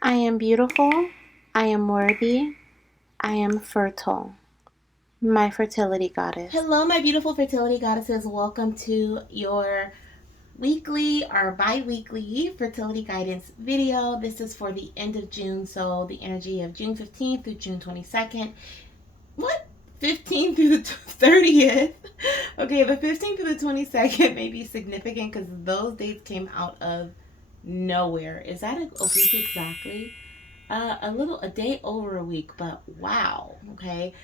I am beautiful. I am worthy. I am fertile. My fertility goddess. Hello, my beautiful fertility goddesses. Welcome to your weekly or bi-weekly fertility guidance video. This is for the end of June, so the energy of June 15th through June 22nd. What? 15th through the 30th. Okay, the 15th through the 22nd may be significant because those dates came out of nowhere. Is that a week exactly? A day over a week, but wow. Okay,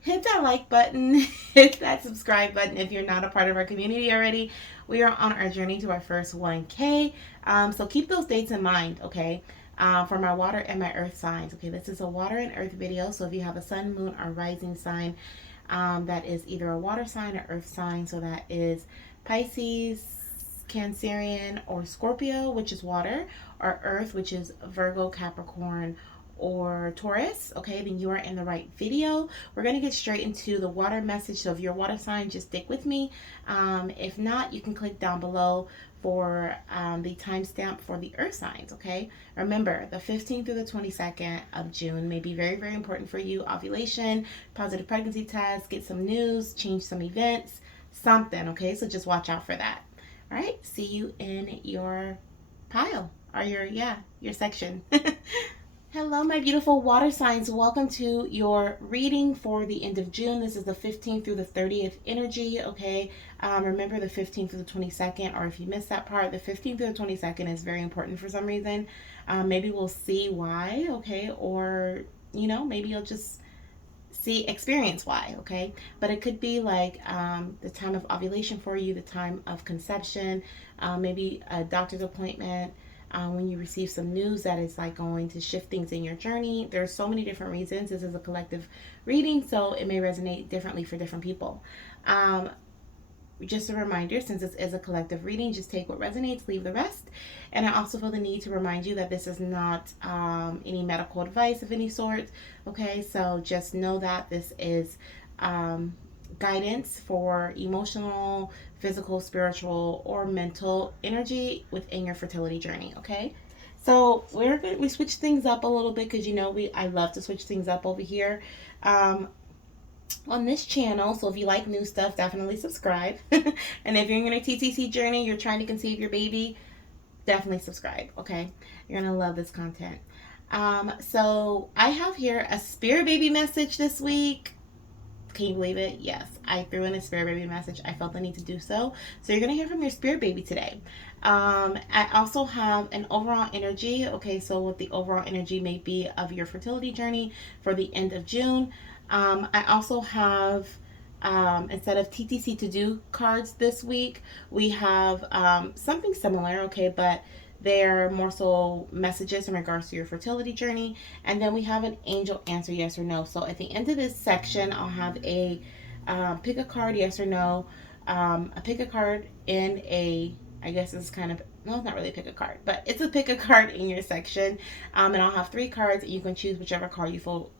hit that like button, hit that subscribe button if you're not a part of our community already. We are on our journey to our first 1K. So keep those dates in mind, okay? For my water and my earth signs. Okay, this is a water and earth video. So if you have a sun, moon, or rising sign, that is either a water sign or earth sign. So that is Pisces, Cancerian, or Scorpio, which is water, or earth, which is Virgo, Capricorn, or Taurus, okay, then you are in the right video. We're going to get straight into the water message. So if you're a water sign, just stick with me. If not, you can click down below for the timestamp for the earth signs, okay? Remember, the 15th through the 22nd of June may be very, very important for you. Ovulation, positive pregnancy test, get some news, change some events, something, okay? So just watch out for that. All right, see you in your pile or your section. Hello, my beautiful water signs. Welcome to your reading for the end of June. This is the 15th through the 30th energy, okay? Remember the 15th through the 22nd, or if you missed that part, the 15th through the 22nd is very important for some reason. Maybe we'll see why, okay? Or, maybe you'll just experience why, okay? But it could be like the time of ovulation for you, the time of conception, maybe a doctor's appointment, when you receive some news that is like going to shift things in your journey. There's so many different reasons. This is a collective reading, so it may resonate differently for different people. Um, just a reminder, since this is a collective reading, just take what resonates, leave the rest. And I also feel the need to remind you that this is not any medical advice of any sort. Okay, so just know that this is guidance for emotional, physical, spiritual, or mental energy within your fertility journey. Okay, so we switch things up a little bit because I love to switch things up over here. Um, on this channel. So if you like new stuff, definitely subscribe. And if you're in a TTC journey, you're trying to conceive your baby, definitely subscribe. Okay, you're gonna love this content. So I have here a spirit baby message this week. Can you believe it? Yes, I threw in a spirit baby message. I felt the need to do so. So you're gonna hear from your spirit baby today. I also have an overall energy. Okay, so what the overall energy may be of your fertility journey for the end of June. I also have, instead of TTC to do cards this week, we have something similar, okay, but they're more so messages in regards to your fertility journey. And then we have an angel answer yes or no. So at the end of this section, I'll have a pick a card yes or no. A pick a card in a, I guess it's kind of, no, it's not really a pick a card, but it's a pick a card in your section. And I'll have three cards. You can choose whichever card you feel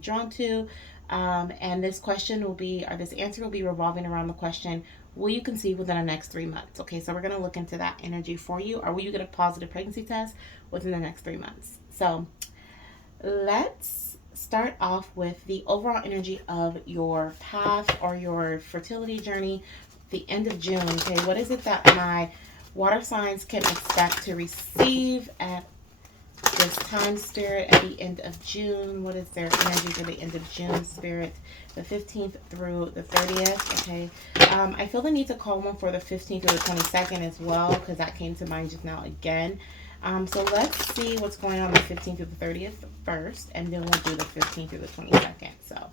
drawn to. And this question will be, or this answer will be revolving around the question, will you conceive within the next 3 months? Okay, so we're going to look into that energy for you. Or will you get a positive pregnancy test within the next 3 months? So let's start off with the overall energy of your path or your fertility journey, the end of June. Okay, what is it that my water signs can expect to receive at this time, spirit, at the end of June? What is their energy for the end of June, spirit, the 15th through the 30th? Okay, I feel the need to call one for the 15th through the 22nd as well, because that came to mind just now again. So let's see what's going on the 15th through the 30th first, and then we'll do the 15th through the 22nd. So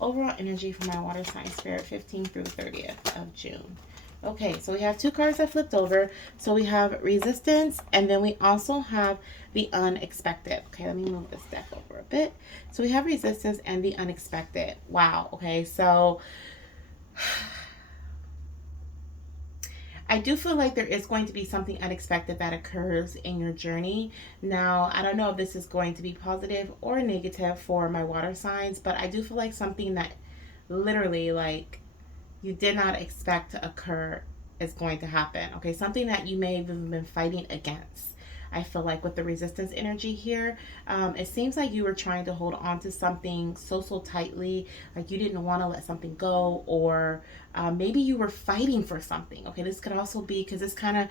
overall energy for my water sign spirit, 15th through the 30th of June. Okay, so we have two cards that flipped over. So we have resistance, and then we also have the unexpected. Okay, let me move this deck over a bit. So we have resistance and the unexpected. Wow, okay, so I do feel like there is going to be something unexpected that occurs in your journey. Now, I don't know if this is going to be positive or negative for my water signs, but I do feel like something that literally, like, you did not expect to occur is going to happen. Okay, something that you may have been fighting against. I feel like with the resistance energy here, it seems like you were trying to hold on to something so tightly, like you didn't want to let something go, or maybe you were fighting for something. Okay, this could also be because this kind of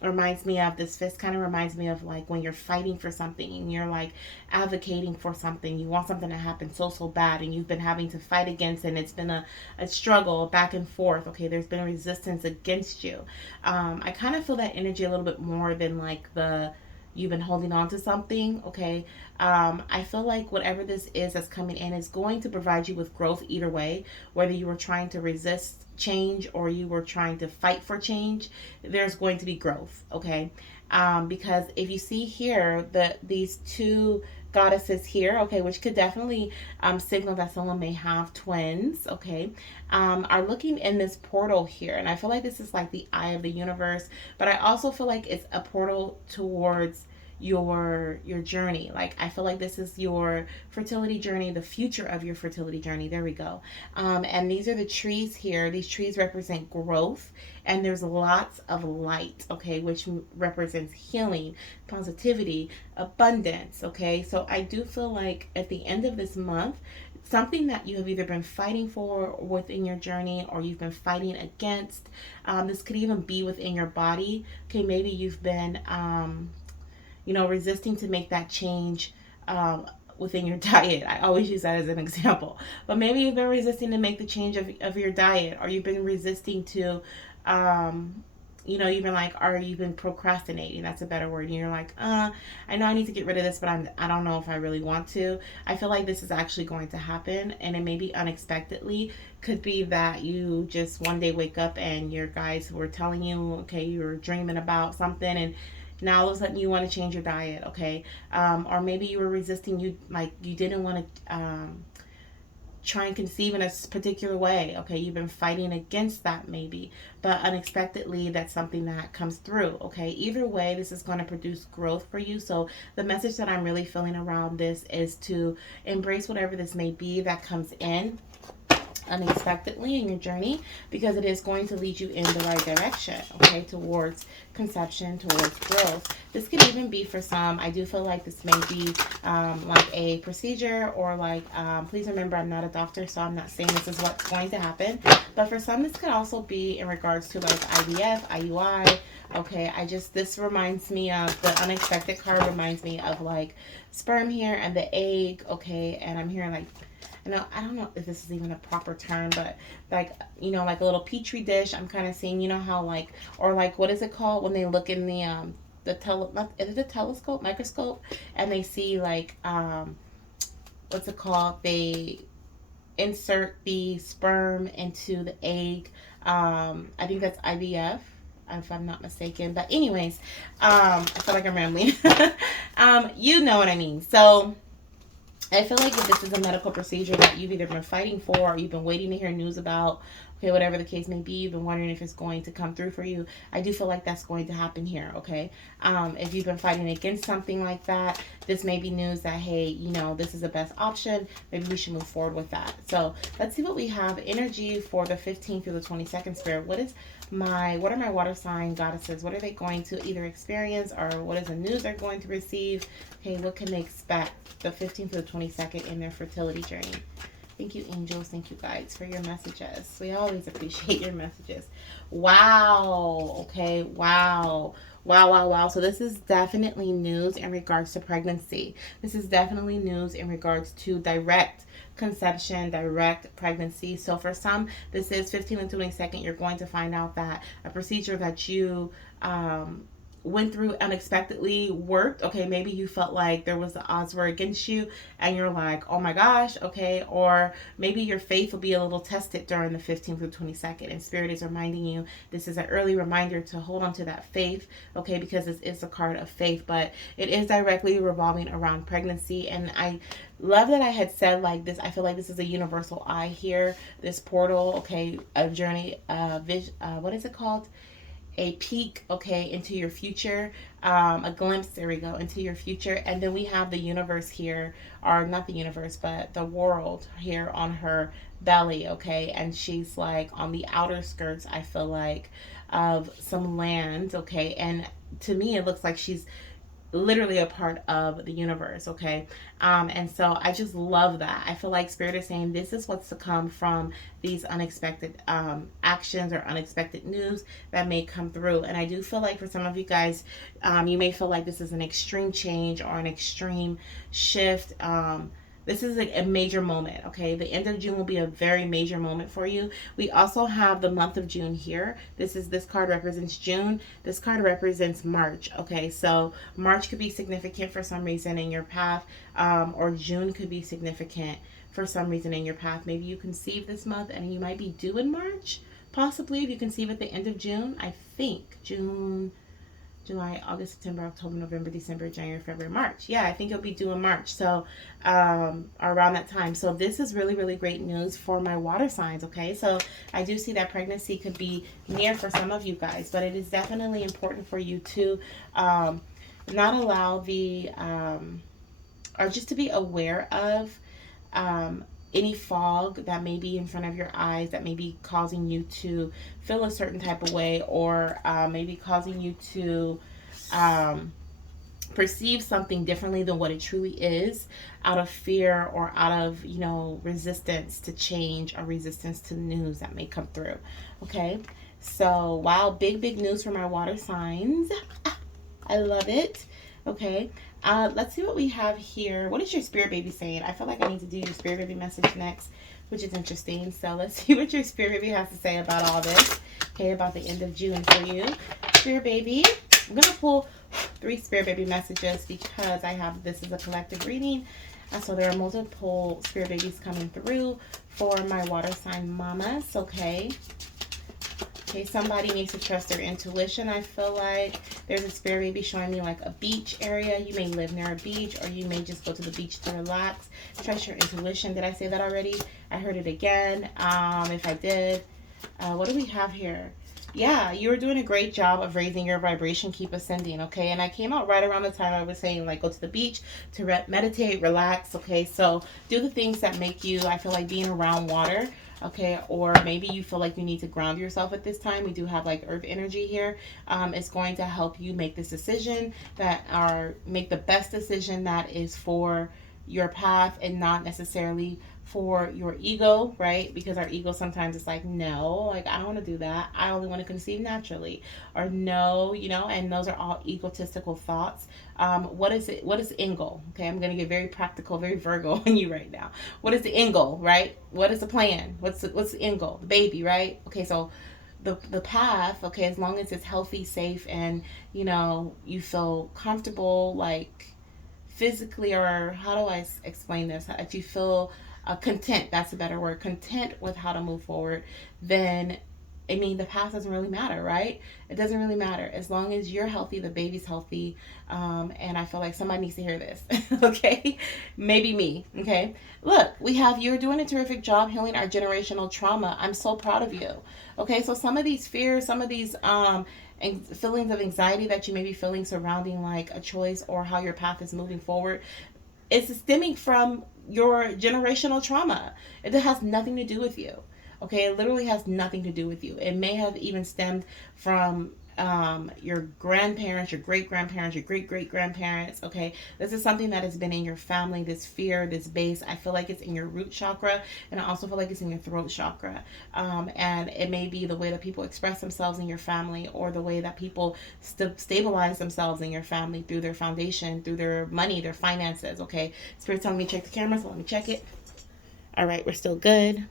reminds me of this fist kind of reminds me of like when you're fighting for something and you're like advocating for something, you want something to happen so bad, and you've been having to fight against it, and it's been a struggle back and forth. Okay, there's been resistance against you. I kind of feel that energy a little bit more than like the you've been holding on to something. Okay, I feel like whatever this is that's coming in is going to provide you with growth either way, whether you were trying to resist change or you were trying to fight for change. There's going to be growth. Okay, because if you see here these two goddesses here, okay, which could definitely signal that someone may have twins, okay, are looking in this portal here. And I feel like this is like the eye of the universe, but I also feel like it's a portal towards your journey. Like I feel like this is your fertility journey, the future of your fertility journey. There we go. And these are the trees here. These trees represent growth, and there's lots of light, okay, which represents healing, positivity, abundance. Okay, so I do feel like at the end of this month, something that you have either been fighting for within your journey or you've been fighting against. This could even be within your body. Okay, maybe you've been resisting to make that change within your diet. I always use that as an example. But maybe you've been resisting to make the change of your diet, or you've been resisting to, you've been like, or you've been procrastinating. That's a better word. And you're like, I know I need to get rid of this, but I don't know if I really want to. I feel like this is actually going to happen, and it may be unexpectedly. Could be that you just one day wake up and your guys were telling you, okay, you were dreaming about something, and now all of a sudden you want to change your diet. Okay, or maybe you were resisting, you didn't want to try and conceive in a particular way. Okay, you've been fighting against that maybe, but unexpectedly that's something that comes through. Okay, either way, this is going to produce growth for you. So the message that I'm really feeling around this is to embrace whatever this may be that comes in unexpectedly in your journey, because it is going to lead you in the right direction, okay, towards conception, towards growth. This could even be for some, I do feel like this may be like a procedure, or like, please remember I'm not a doctor, so I'm not saying this is what's going to happen, but for some this could also be in regards to like IVF, IUI. Okay, this reminds me of the unexpected card, reminds me of like sperm here and the egg. Okay, and I'm hearing like, I don't know if this is even a proper term, but like, like a little petri dish. I'm kind of seeing, how like, or like, what is it called when they look in is it a telescope, microscope, and they see like, what's it called? They insert the sperm into the egg. I think that's IVF, if I'm not mistaken. But anyways, I feel like I'm rambling. You know what I mean. So I feel like if this is a medical procedure that you've either been fighting for or you've been waiting to hear news about, okay, whatever the case may be, you've been wondering if it's going to come through for you, I do feel like that's going to happen here, okay? If you've been fighting against something like that, this may be news that, hey, this is the best option. Maybe we should move forward with that. So let's see what we have. Energy for the 15th through the 22nd, Spirit. What are my water sign goddesses? What are they going to either experience, or what is the news they're going to receive? Okay, what can they expect the 15th to the 22nd in their fertility journey? Thank you, angels. Thank you, guides, for your messages. We always appreciate your messages. Wow. Okay. Wow. Wow, wow, wow. So this is definitely news in regards to pregnancy. This is definitely news in regards to direct conception, direct pregnancy. So for some, this is 15th and 22nd. You're going to find out that a procedure that you went through unexpectedly worked. Okay, maybe you felt like there was the odds were against you and you're like, oh my gosh, okay, or maybe your faith will be a little tested during the 15th to 22nd, and Spirit is reminding you, this is an early reminder to hold on to that faith, okay, because this is a card of faith, but it is directly revolving around pregnancy. And I love that I had said like this, I feel like this is a universal eye here, this portal, okay, a journey, what is it called? A peek, okay, into your future, a glimpse, there we go, into your future. And then we have the universe here, or not the universe, but the world here on her belly, okay, and she's like on the outer skirts, I feel like, of some land, okay, and to me, it looks like she's literally a part of the universe, okay? And so I just love that. I feel like Spirit is saying this is what's to come from these unexpected actions or unexpected news that may come through. And I do feel like for some of you guys, you may feel like this is an extreme change or an extreme shift. This is a major moment, okay? The end of June will be a very major moment for you. We also have the month of June here. This card represents June. This card represents March, okay? So March could be significant for some reason in your path, or June could be significant for some reason in your path. Maybe you conceive this month and you might be due in March. Possibly if you conceive at the end of June. I think June, July, August, September, October, November, December, January, February, March. Yeah, I think it'll be due in March. So around that time. So this is really, really great news for my water signs, okay? So I do see that pregnancy could be near for some of you guys, but it is definitely important for you to not allow or just to be aware of any fog that may be in front of your eyes that may be causing you to feel a certain type of way, or maybe causing you to perceive something differently than what it truly is, out of fear or out of, resistance to change or resistance to news that may come through. Okay, so wow, big news for my water signs. I love it. Okay, let's see what we have here. What is your spirit baby saying? I feel like I need to do your spirit baby message next, which is interesting. So let's see what your spirit baby has to say about all this. Okay, about the end of June for you. Spirit baby, I'm going to pull 3 spirit baby messages because I have this is a collective reading. So there are multiple spirit babies coming through for my water sign mamas. Okay, somebody needs to trust their intuition. I feel like there's a spirit baby showing me like a beach area. You may live near a beach, or you may just go to the beach to relax. Trust your intuition. Did I say that already? I heard it again. If I did, what do we have here? Yeah, you're doing a great job of raising your vibration. Keep ascending, okay? And I came out right around the time I was saying, like, go to the beach to meditate, relax, okay? So do the things that make you, I feel like, being around water, okay? Or maybe you feel like you need to ground yourself at this time. We do have, like, earth energy here. It's going to help you make this decision make the best decision that is for your path and not necessarily for your ego, right? Because our ego sometimes is like, no, like I don't want to do that. I only want to conceive naturally, or no, and those are all egotistical thoughts. What is it? What is the end goal? Okay, I'm going to get very practical, very Virgo on you right now. What is the end goal, right? What is the plan? What's the end goal? The baby, right? Okay, so the path, okay, as long as it's healthy, safe, and you feel comfortable, like physically, or how do I explain this? If you feel content, that's a better word, content with how to move forward, then the path doesn't really matter, right? It doesn't really matter. As long as you're healthy, the baby's healthy. And I feel like somebody needs to hear this, okay? Maybe me, okay? Look, you're doing a terrific job healing our generational trauma. I'm so proud of you, okay? So some of these fears, some of these and feelings of anxiety that you may be feeling surrounding like a choice or how your path is moving forward, it's stemming from your generational trauma. It has nothing to do with you. Okay, it literally has nothing to do with you. It may have even stemmed from your grandparents, your great grandparents, your great great grandparents. Okay, this is something that has been in your family. This fear, this base. I feel like it's in your root chakra, and I also feel like it's in your throat chakra. And it may be the way that people express themselves in your family, or the way that people stabilize themselves in your family through their foundation, through their money, their finances. Okay, Spirit's telling me to check the camera, so let me check it. All right, we're still good.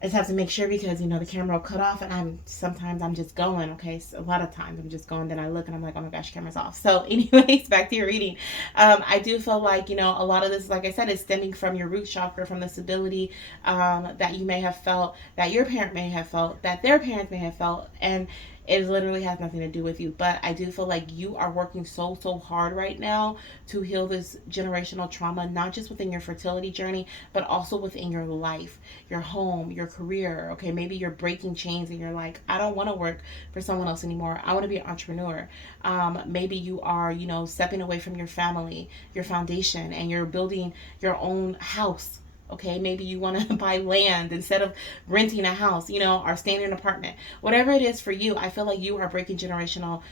I just have to make sure because the camera will cut off, and sometimes I'm just going. Okay, so a lot of times I'm just going, then I look and I'm like, oh my gosh, camera's off. So anyways, back to your reading. I do feel like a lot of this, like I said, is stemming from your root chakra, from the stability that you may have felt, that your parent may have felt, that their parents may have felt, and it literally has nothing to do with you. But I do feel like you are working so hard right now to heal this generational trauma, not just within your fertility journey, but also within your life, your home, your career. Okay, maybe you're breaking chains and you're like, I don't want to work for someone else anymore. I want to be an entrepreneur. Maybe you are, stepping away from your family, your foundation, and you're building your own house. Okay, maybe you want to buy land instead of renting a house, you know, or staying in an apartment. Whatever it is for you, I feel like you are breaking generational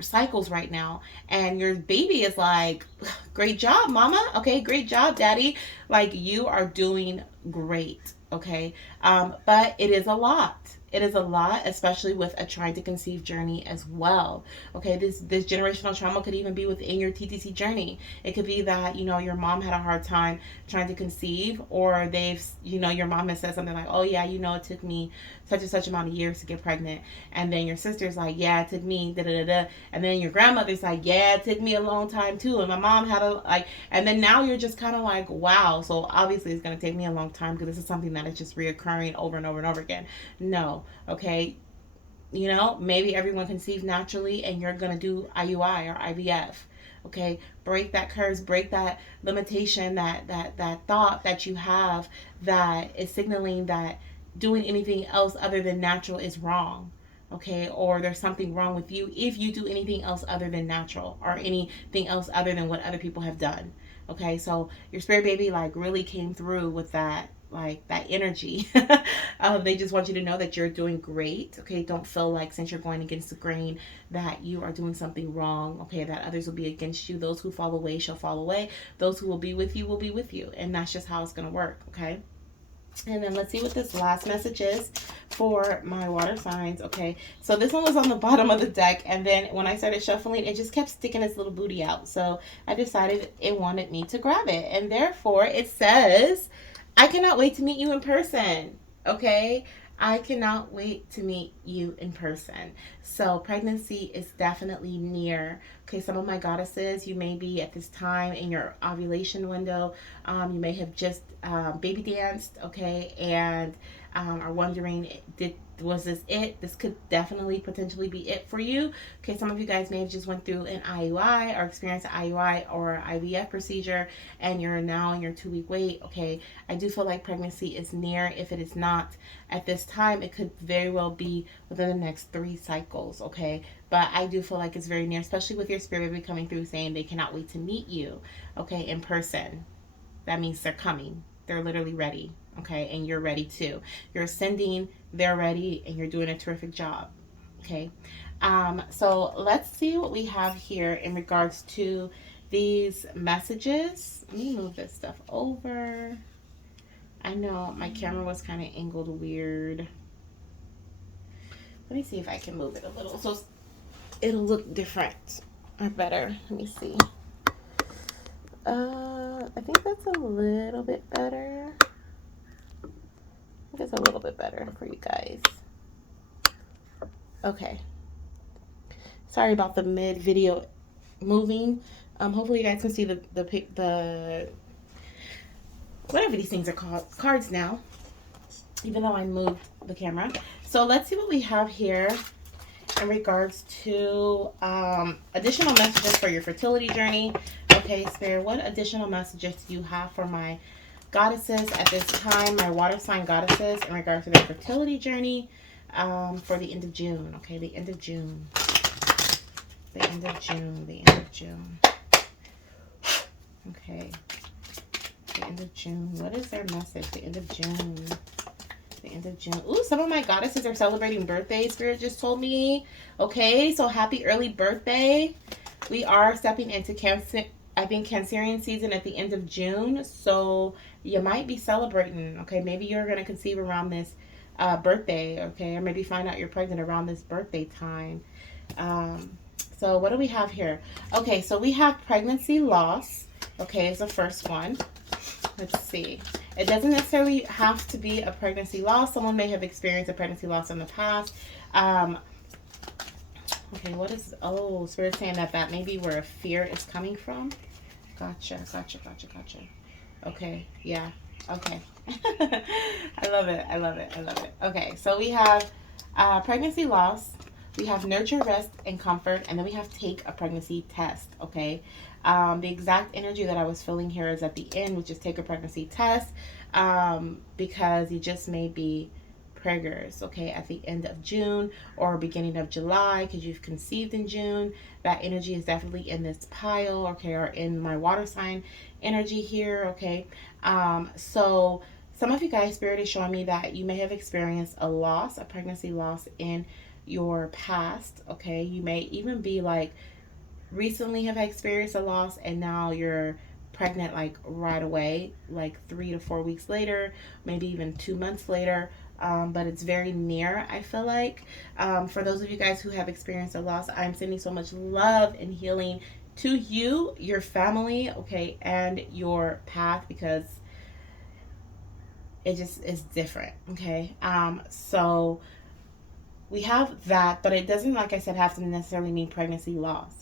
cycles right now, and your baby is like, great job mama, okay, great job daddy, like you are doing great, okay. But it is a lot, it is a lot, especially with a trying to conceive journey as well. Okay, this generational trauma could even be within your TTC journey. It could be that, you know, your mom had a hard time trying to conceive, or they've, you know, your mom has said something like, oh yeah, you know, it took me such and such amount of years to get pregnant, and then your sister's like, yeah, it took me da da da da, and then your grandmother's like, yeah, it took me a long time too, and my mom had a like, and then now you're just kind of like, wow, so obviously it's going to take me a long time because this is something that is just reoccurring over and over and over again. No, okay, you know, maybe everyone conceives naturally and you're going to do IUI or IVF. Okay, break that curse, break that limitation, that thought that you have that is signaling that doing anything else other than natural is wrong. Okay, or there's something wrong with you if you do anything else other than natural, or anything else other than what other people have done. Okay, so your spirit baby like really came through with that, like that energy. They just want you to know that you're doing great. Okay, don't feel like since you're going against the grain that you are doing something wrong. Okay, that others will be against you. Those who fall away shall fall away. Those who will be with you will be with you, and that's just how it's going to work. Okay. And then let's see what this last message is for my water signs. Okay, so this one was on the bottom of the deck, and then when I started shuffling, it just kept sticking its little booty out. So I decided it wanted me to grab it, and therefore it says, I cannot wait to meet you in person. Okay, I cannot wait to meet you in person. So pregnancy is definitely near. Okay, some of my goddesses, you may be at this time in your ovulation window. You may have just baby danced, okay, and are wondering, was this it? This could definitely potentially be it for you. Okay, some of you guys may have just went through an IUI or experienced an IUI or IVF procedure, and you're now in your 2-week wait. Okay, I do feel like pregnancy is near. If it is not at this time, it could very well be within the next 3 cycles. Okay, but I do feel like it's very near, especially with your spirit baby coming through saying they cannot wait to meet you. Okay, in person. That means they're coming. They're literally ready. Okay, and you're ready too. You're ascending, they're ready, and you're doing a terrific job. Okay, so let's see what we have here in regards to these messages. Let me move this stuff over. I know my camera was kind of angled weird. Let me see if I can move it a little so it'll look different or better. Let me see. I think that's a little bit better. I think it's a little bit better for you guys. Okay. Sorry about the mid video moving. Hopefully you guys can see the whatever these things are called, cards now, even though I moved the camera. So let's see what we have here in regards to additional messages for your fertility journey. Okay, Spirit, what additional messages do you have for my goddesses at this time, my water sign goddesses, in regards to their fertility journey for the end of June? Okay, the end of June. The end of June. The end of June. Okay. The end of June. What is their message? The end of June. The end of June. Ooh, some of my goddesses are celebrating birthdays, Spirit just told me. Okay, so happy early birthday. We are stepping into Cancer, I think, Cancerian season at the end of June. So you might be celebrating. Okay, maybe you're going to conceive around this birthday. Okay, or maybe find out you're pregnant around this birthday time. So what do we have here? Okay, so we have pregnancy loss. Okay, is the first one. Let's see. It doesn't necessarily have to be a pregnancy loss. Someone may have experienced a pregnancy loss in the past. Okay, what is... Oh, Spirit saying that may be where a fear is coming from. Gotcha. Okay, yeah. Okay. I love it. Okay, so we have pregnancy loss. We have nurture, rest, and comfort. And then we have take a pregnancy test, okay? The exact energy that I was feeling here is at the end, which is take a pregnancy test, because you just may be preggers, okay, at the end of June or beginning of July, because you've conceived in June. That energy is definitely in this pile, okay, or in my water sign energy here, okay. So some of you guys, Spirit is showing me that you may have experienced a loss, a pregnancy loss in your past, okay. You may even be like recently have experienced a loss and now you're pregnant like right away, like 3 to 4 weeks later, maybe even 2 months later. But it's very near, I feel like. For those of you guys who have experienced a loss, I'm sending so much love and healing to you, your family, okay, and your path, because it just is different, okay. So we have that, but it doesn't, like I said, have to necessarily mean pregnancy loss.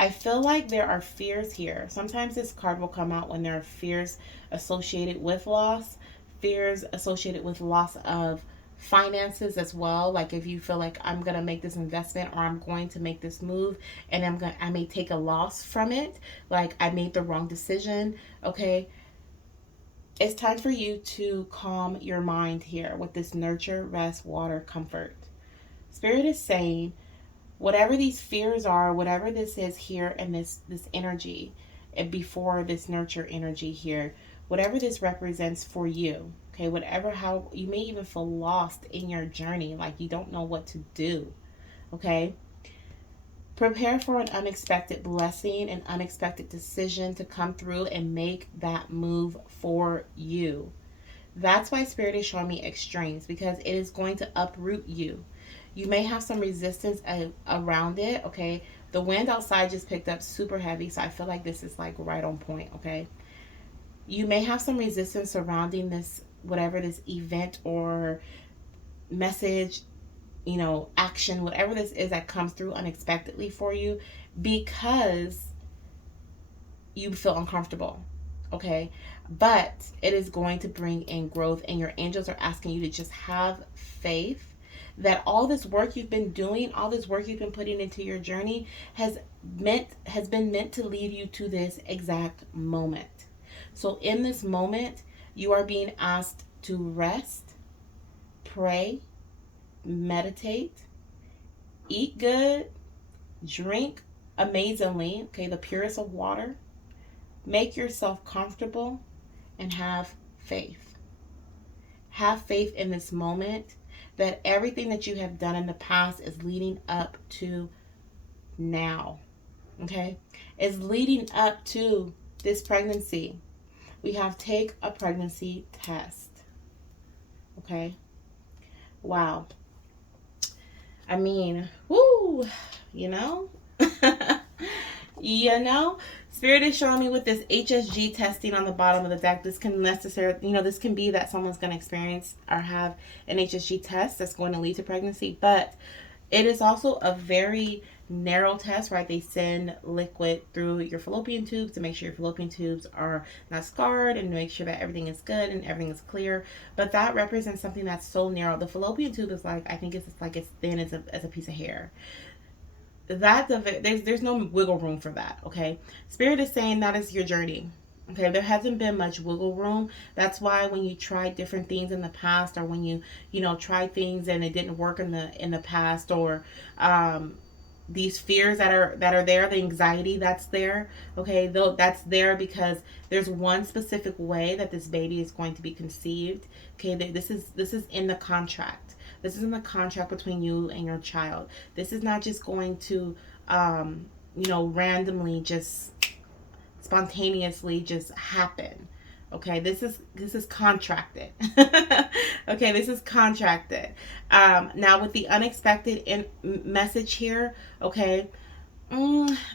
I feel like there are fears here. Sometimes this card will come out when there are fears associated with loss, fears associated with loss of finances as well. Like if you feel like I'm gonna make this investment or I'm going to make this move and I may take a loss from it, like I made the wrong decision. Okay, it's time for you to calm your mind here with this nurture, rest, water, comfort. Spirit is saying, whatever these fears are, whatever this is here, and this energy, and before this nurture energy here, whatever this represents for you, okay, whatever, how you may even feel lost in your journey, like you don't know what to do, okay. Prepare for an unexpected blessing, an unexpected decision to come through and make that move for you. That's why Spirit is showing me extremes, because it is going to uproot you. You may have some resistance around it, okay? The wind outside just picked up super heavy, so I feel like this is like right on point, okay? You may have some resistance surrounding this, whatever this event or message, action, whatever this is that comes through unexpectedly for you, because you feel uncomfortable, okay? But it is going to bring in growth, and your angels are asking you to just have faith that all this work you've been doing, all this work you've been putting into your journey has been meant to lead you to this exact moment. So in this moment, you are being asked to rest, pray, meditate, eat good, drink amazingly, okay, the purest of water, make yourself comfortable, and have faith. Have faith in this moment that everything that you have done in the past is leading up to now. Okay? Is leading up to this pregnancy. We have take a pregnancy test. Okay? Wow. I mean, woo, you know? you know? Spirit is showing me with this HSG testing on the bottom of the deck, this can necessarily, this can be that someone's going to experience or have an HSG test that's going to lead to pregnancy, but it is also a very narrow test, right? They send liquid through your fallopian tubes to make sure your fallopian tubes are not scarred and make sure that everything is good and everything is clear. But that represents something that's so narrow. The fallopian tube is like, I think it's like as thin as a piece of hair. There's no wiggle room for that, okay? Spirit is saying that is your journey. Okay, there hasn't been much wiggle room. That's why when you try different things in the past, or when you try things and it didn't work in the past, or these fears that are there, the anxiety that's there, okay, though that's there because there's one specific way that this baby is going to be conceived. Okay, this is in the contract. This is in the contract between you and your child. This is not just going to randomly, just spontaneously just happen. Okay, this is contracted. Okay, this is contracted. Now with the unexpected message here, okay,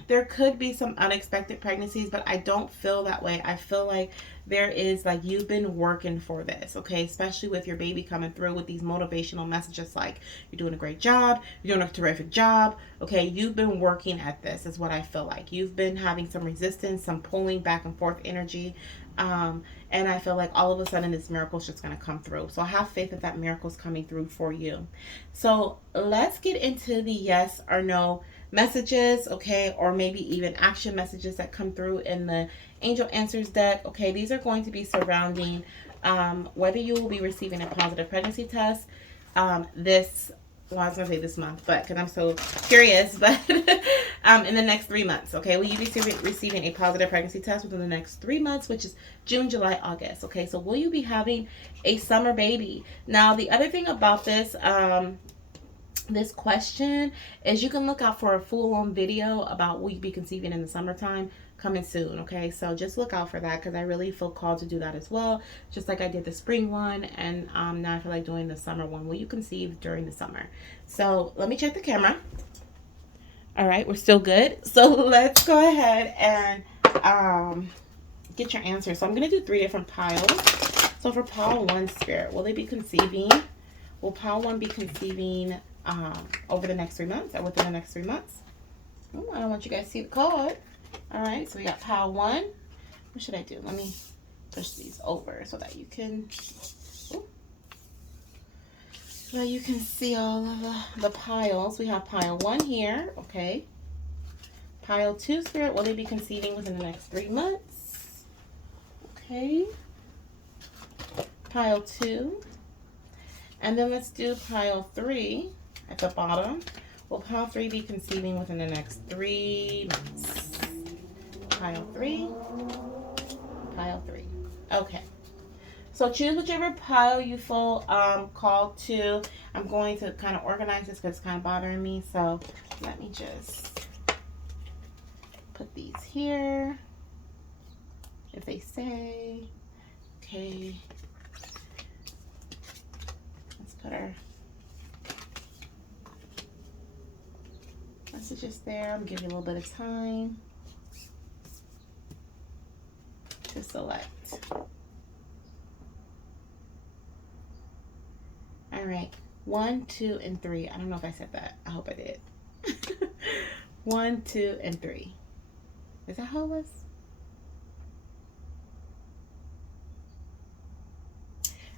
there could be some unexpected pregnancies, but I don't feel that way. I feel like there is, like, you've been working for this, okay? Especially with your baby coming through with these motivational messages like, you're doing a great job, you're doing a terrific job, okay? You've been working at this, is what I feel like. You've been having some resistance, some pulling back and forth energy, and I feel like all of a sudden this miracle is just going to come through. So I have faith that that miracle is coming through for you. So let's get into the yes or no messages, okay, or maybe even action messages that come through in the Angel Answers deck. Okay, these are going to be surrounding whether you will be receiving a positive pregnancy test, this, well, I was gonna say this month, but because I'm so curious, but in the next 3 months, okay, will you be receiving a positive pregnancy test within the next 3 months, which is June, July, August? Okay, so will you be having a summer baby? Now, the other thing about this question is you can look out for a full-on video about will you be conceiving in the summertime coming soon. Okay, so just look out for that because I really feel called to do that as well, just like I did the spring one, and now I feel like doing the summer one. Will you conceive during the summer? So let me check the camera. All right, we're still good. So let's go ahead and get your answer. So I'm going to do 3 different piles. So for pile 1, Spirit, will they be conceiving? Will pile 1 be conceiving over the next 3 months or within the next 3 months? Oh, I don't want you guys to see the card. All right, so we got pile 1. What should I do? Let me push these over so that you can, so that you can see all of the piles. We have pile 1 here. Okay. Pile 2, Spirit, will they be conceiving within the next 3 months? Okay. Pile 2. And then let's do pile 3 at the bottom. Will pile 3 be conceiving within the next 3 months? Pile 3. Pile 3. Okay. So choose whichever pile you feel called to. I'm going to kind of organize this because it's kind of bothering me. So let me just put these here. If they say, okay. Let's put our messages there. I'm giving you a little bit of time to select. All right, 1, 2, and 3. I don't know if I said that. I hope I did. 1, 2, and 3. Is that how it was?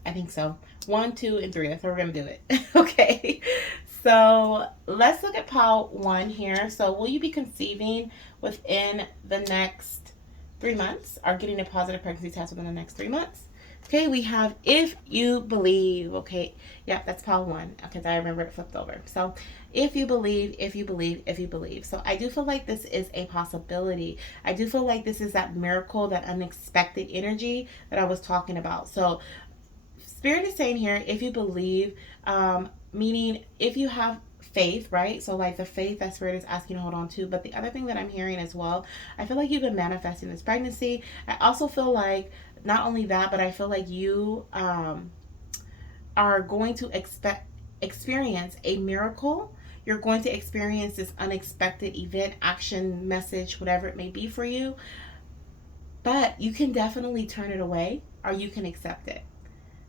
I think so. 1, 2, and 3. That's how we're gonna do it. Okay. So let's look at pile 1 here. So will you be conceiving within the next 3 months or getting a positive pregnancy test within the next 3 months? Okay, we have if you believe. Okay, yeah, that's pile 1. Okay, I remember it flipped over. So if you believe, if you believe, if you believe. So I do feel like this is a possibility. I do feel like this is that miracle, that unexpected energy that I was talking about. So Spirit is saying here, if you believe, meaning if you have faith, right? So like the faith that Spirit is asking to hold on to. But the other thing that I'm hearing as well, I feel like you've been manifesting this pregnancy. I also feel like not only that, but I feel like you are going to experience a miracle. You're going to experience this unexpected event, action, message, whatever it may be for you. But you can definitely turn it away or you can accept it.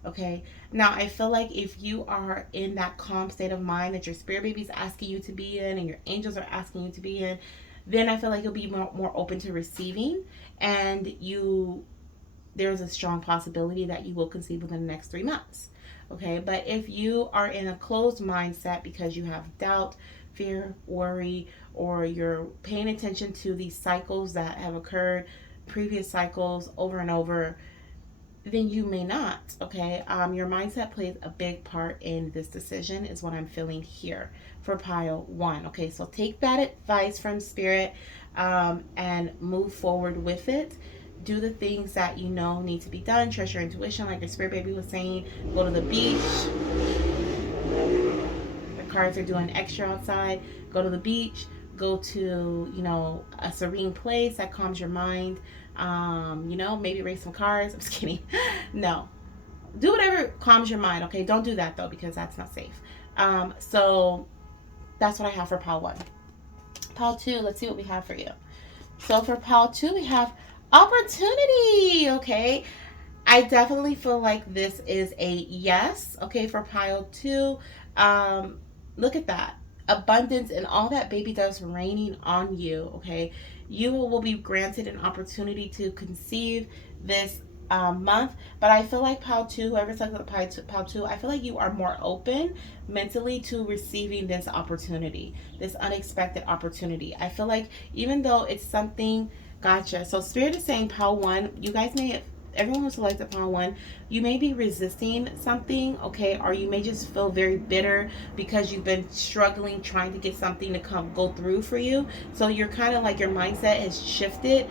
Okay. Now, I feel like if you are in that calm state of mind that your spirit baby is asking you to be in and your angels are asking you to be in, then I feel like you'll be more open to receiving, and there's a strong possibility that you will conceive within the next 3 months. Okay. But if you are in a closed mindset because you have doubt, fear, worry, or you're paying attention to these cycles that have occurred, previous cycles over and over, then you may not. Okay. Your mindset plays a big part in this decision is what I'm feeling here for pile 1. Okay, so take that advice from Spirit and move forward with it. Do the things that you know need to be done. Trust your intuition, like your spirit baby was saying. Go to the beach. The cards are doing extra outside. Go to the beach. Go to, a serene place that calms your mind. Maybe race some cars. I'm just kidding. No. Do whatever calms your mind, okay? Don't do that, though, because that's not safe. So that's what I have for pile 1. Pile 2, let's see what we have for you. So for pile 2, we have opportunity, okay? I definitely feel like this is a yes, okay, for pile 2. Look at that. Abundance and all that baby does raining on you, okay? You will be granted an opportunity to conceive this month, but I feel like pile 2, whoever selected pile 2, I feel like you are more open mentally to receiving this opportunity, this unexpected opportunity. I feel like even though it's something, gotcha. So Spirit is saying pile 1, you guys may everyone who selects a pile one, you may be resisting something, okay, or you may just feel very bitter because you've been struggling trying to get something to go through for you. So you're kind of like your mindset has shifted,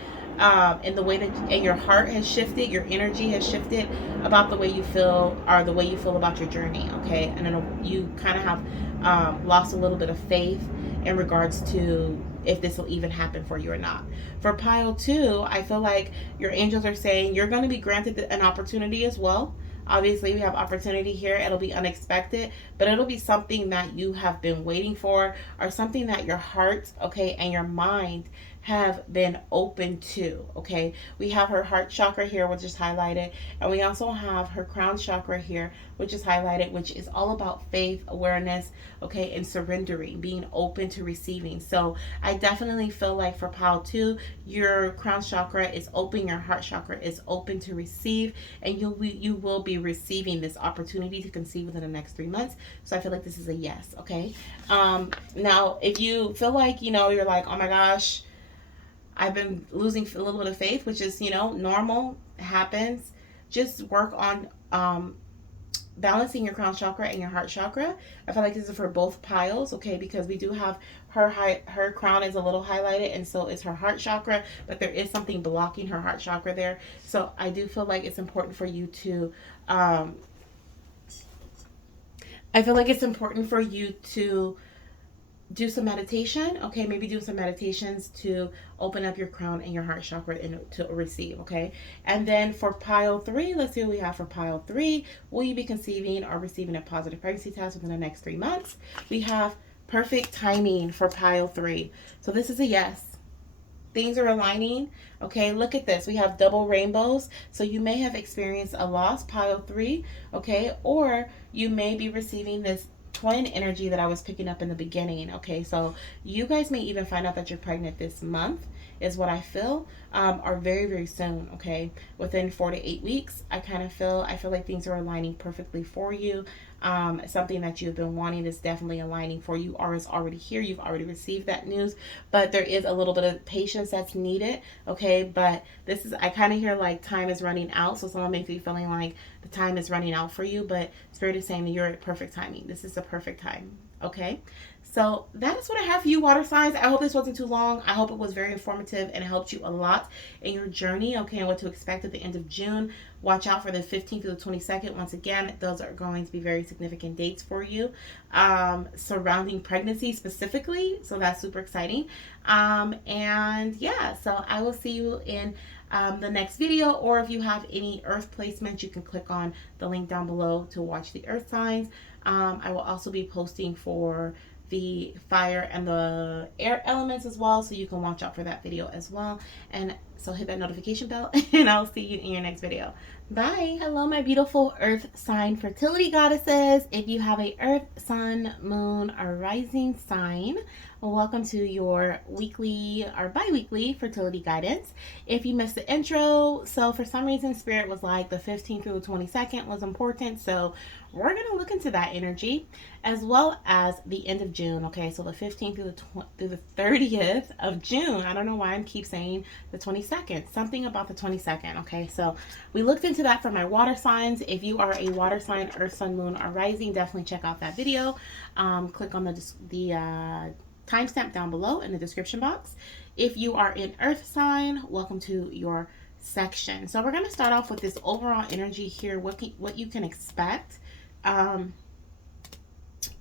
in the way that, and your heart has shifted, your energy has shifted about the way you feel, or the way you feel about your journey, okay, and then you kind of have lost a little bit of faith in regards to if this will even happen for you or not. For pile two, I feel like your angels are saying you're going to be granted an opportunity as well. Obviously, we have opportunity here. It'll be unexpected, but it'll be something that you have been waiting for, or something that your heart, okay, and your mind have been open to, okay? We have her heart chakra here, which is highlighted, and we also have her crown chakra here, which is highlighted, which is all about faith, awareness, okay, and surrendering, being open to receiving. So I definitely feel like for pile two, your crown chakra is open, your heart chakra is open to receive, and you will be receiving this opportunity to conceive within the next 3 months. So I feel like this is a yes, okay? Now, if you feel like, you're like, oh my gosh, I've been losing a little bit of faith, which is, normal, happens. Just work on balancing your crown chakra and your heart chakra. I feel like this is for both piles, okay, because we do have her crown is a little highlighted, and so is her heart chakra, but there is something blocking her heart chakra there. So I do feel like it's important for you to I feel like it's important for you to do some meditation, okay? Maybe do some meditations to open up your crown and your heart chakra and to receive, okay? And then for pile three, let's see what we have for pile three. Will you be conceiving or receiving a positive pregnancy test within the next 3 months? We have perfect timing for pile three. So this is a yes. Things are aligning, okay? Look at this. We have double rainbows. So you may have experienced a loss, pile three, okay? Or you may be receiving this twin energy that I was picking up in the beginning, okay? So you guys may even find out that you're pregnant this month, is what I feel, or very, very soon, okay? Within 4 to 8 weeks, I feel like things are aligning perfectly for you. Something that you've been wanting is definitely aligning for you, or is already here. You've already received that news, but there is a little bit of patience that's needed, okay? But this is, I kind of hear like time is running out, so someone may be feeling like the time is running out for you, but Spirit is saying that you're at perfect timing. This is the perfect time, okay? So that is what I have for you, water signs. I hope this wasn't too long. I hope it was very informative and helped you a lot in your journey, okay, and what to expect at the end of June. Watch out for the 15th through the 22nd. Once again, those are going to be very significant dates for you, surrounding pregnancy specifically. So that's super exciting. And yeah, so I will see you in the next video, or if you have any earth placements, you can click on the link down below to watch the earth signs. I will also be posting for the fire and the air elements as well, so you can watch out for that video as well. And so hit that notification bell, and I'll see you in your next video. Bye. Hello, my beautiful earth sign fertility goddesses. If you have a earth, sun, moon, or rising sign, welcome to your weekly or bi-weekly fertility guidance. If you missed the intro, so for some reason Spirit was like the 15th through the 22nd was important, so we're going to look into that energy, as well as the end of June, okay? So the 15th through the 30th of June. I don't know why I keep saying the 22nd. Something about the 22nd, okay? So we looked into that for my water signs. If you are a water sign, earth, sun, moon, or rising, definitely check out that video. Click on the timestamp down below in the description box. If you are an earth sign, welcome to your section. So we're going to start off with this overall energy here, what you can expect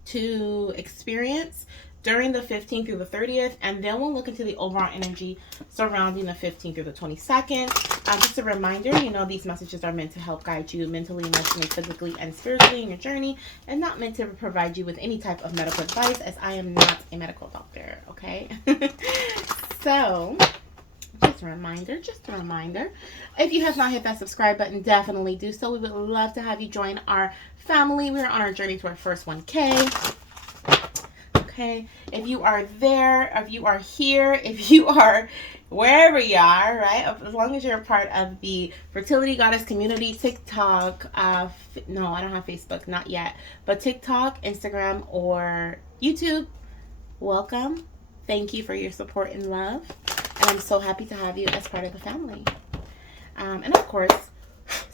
to experience during the 15th through the 30th, and then we'll look into the overall energy surrounding the 15th through the 22nd. Just a reminder, these messages are meant to help guide you mentally, emotionally, physically, and spiritually in your journey, and not meant to provide you with any type of medical advice, as I am not a medical doctor, okay? So just a reminder, if you have not hit that subscribe button, definitely do so. We would love to have you join our family. We're on our journey to our first 1K. Okay, if you are there, if you are here, if you are wherever you are, right? As long as you're a part of the Fertility Goddess community, TikTok, no, I don't have Facebook, not yet, but TikTok, Instagram, or YouTube, welcome. Thank you for your support and love. And I'm so happy to have you as part of the family. And of course,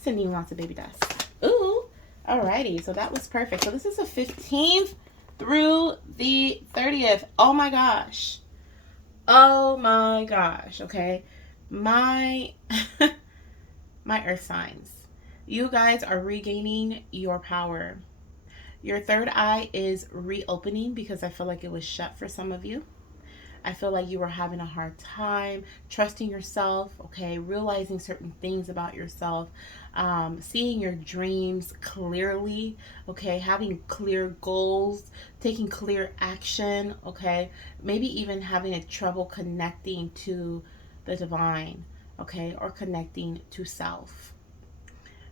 sending you lots of baby dust. Ooh. Alrighty. So that was perfect. So this is the 15th through the 30th. Oh my gosh. Oh my gosh. Okay. My my earth signs. You guys are regaining your power. Your third eye is reopening because I feel like it was shut for some of you. I feel like you were having a hard time trusting yourself, okay, realizing certain things about yourself, seeing your dreams clearly, okay, having clear goals, taking clear action, okay, maybe even having a trouble connecting to the divine, okay, or connecting to self.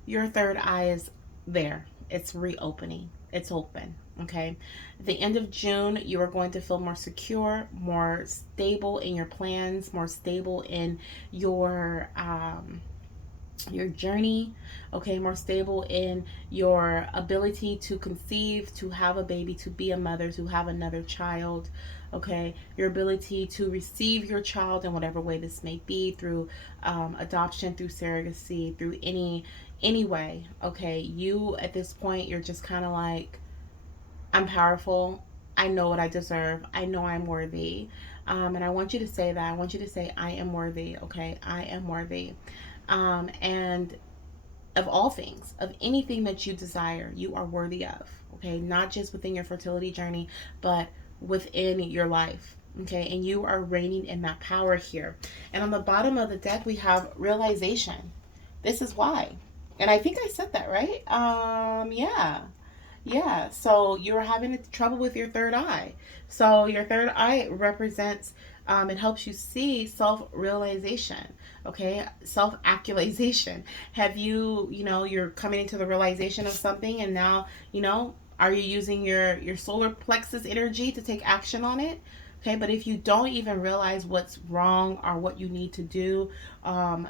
Your third eye is there. It's reopening. It's open. Okay. At the end of June, you are going to feel more secure, more stable in your plans, more stable in your journey, okay, more stable in your ability to conceive, to have a baby, to be a mother, to have another child, okay, your ability to receive your child in whatever way this may be, through adoption, through surrogacy, through any way, okay. You at this point, you're just kind of like, I'm powerful, I know what I deserve, I know I'm worthy, and I want you to say that. I want you to say, I am worthy, okay, I am worthy. And of all things, of anything that you desire, you are worthy of, okay, not just within your fertility journey, but within your life, okay, and you are reigning in that power here. And on the bottom of the deck, we have realization. This is why. And I think I said that right. Yeah. Yeah, so you're having trouble with your third eye. So your third eye represents, it helps you see self realization, okay? Self actualization. Have you, you're coming into the realization of something, and now, are you using your solar plexus energy to take action on it? Okay, but if you don't even realize what's wrong or what you need to do,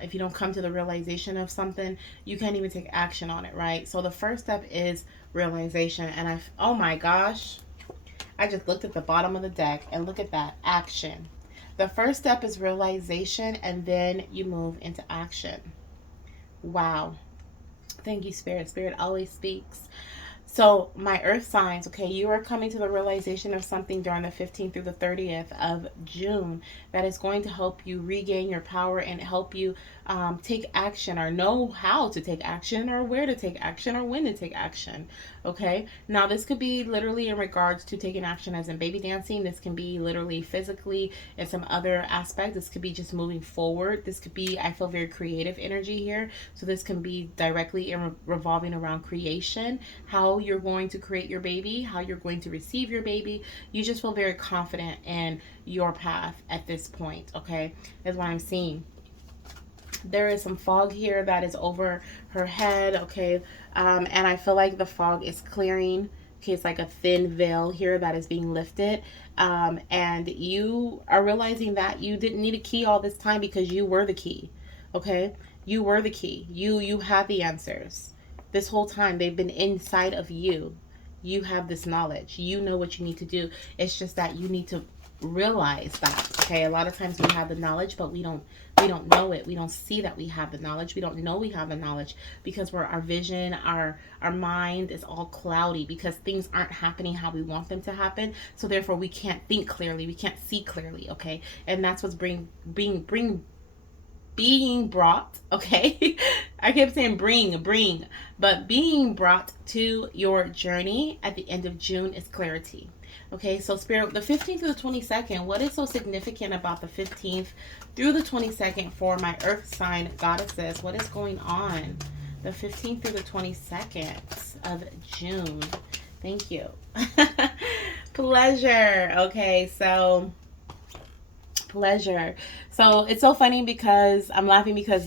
if you don't come to the realization of something, you can't even take action on it, right? So the first step is realization. And oh my gosh, I just looked at the bottom of the deck and look at that action. The first step is realization, and then you move into action. Wow. Thank you, Spirit. Spirit always speaks. So, my earth signs, okay, you are coming to the realization of something during the 15th through the 30th of June that is going to help you regain your power and help you take action, or know how to take action, or where to take action, or when to take action, okay? Now, this could be literally in regards to taking action as in baby dancing. This can be literally physically in some other aspect. This could be just moving forward. This could be, I feel very creative energy here. So, this can be directly revolving around creation, how you're going to create your baby, how you're going to receive your baby. You just feel very confident in your path at this point, okay? That's what I'm seeing. There is some fog here that is over her head, okay? And I feel like the fog is clearing. Okay, it's like a thin veil here that is being lifted. And you are realizing that you didn't need a key all this time, because you were the key, okay? You were the key. You had the answers. This whole time, they've been inside of you. You have this knowledge. You know what you need to do. It's just that you need to realize that. Okay, a lot of times we have the knowledge, but we don't know it. We don't see that we have the knowledge. We don't know we have the knowledge because our vision, our mind is all cloudy, because things aren't happening how we want them to happen. So therefore, we can't think clearly. We can't see clearly. Okay, and that's what's being brought, okay? I kept saying bring, but being brought to your journey at the end of June is clarity. Okay, so Spirit, the 15th through the 22nd, what is so significant about the 15th through the 22nd for my earth sign goddesses? What is going on? The 15th through the 22nd of June. Thank you. Pleasure. Okay, so pleasure. So it's so funny because I'm laughing because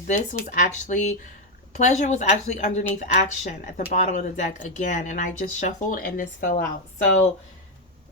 pleasure was actually underneath action at the bottom of the deck again, and I just shuffled and this fell out. So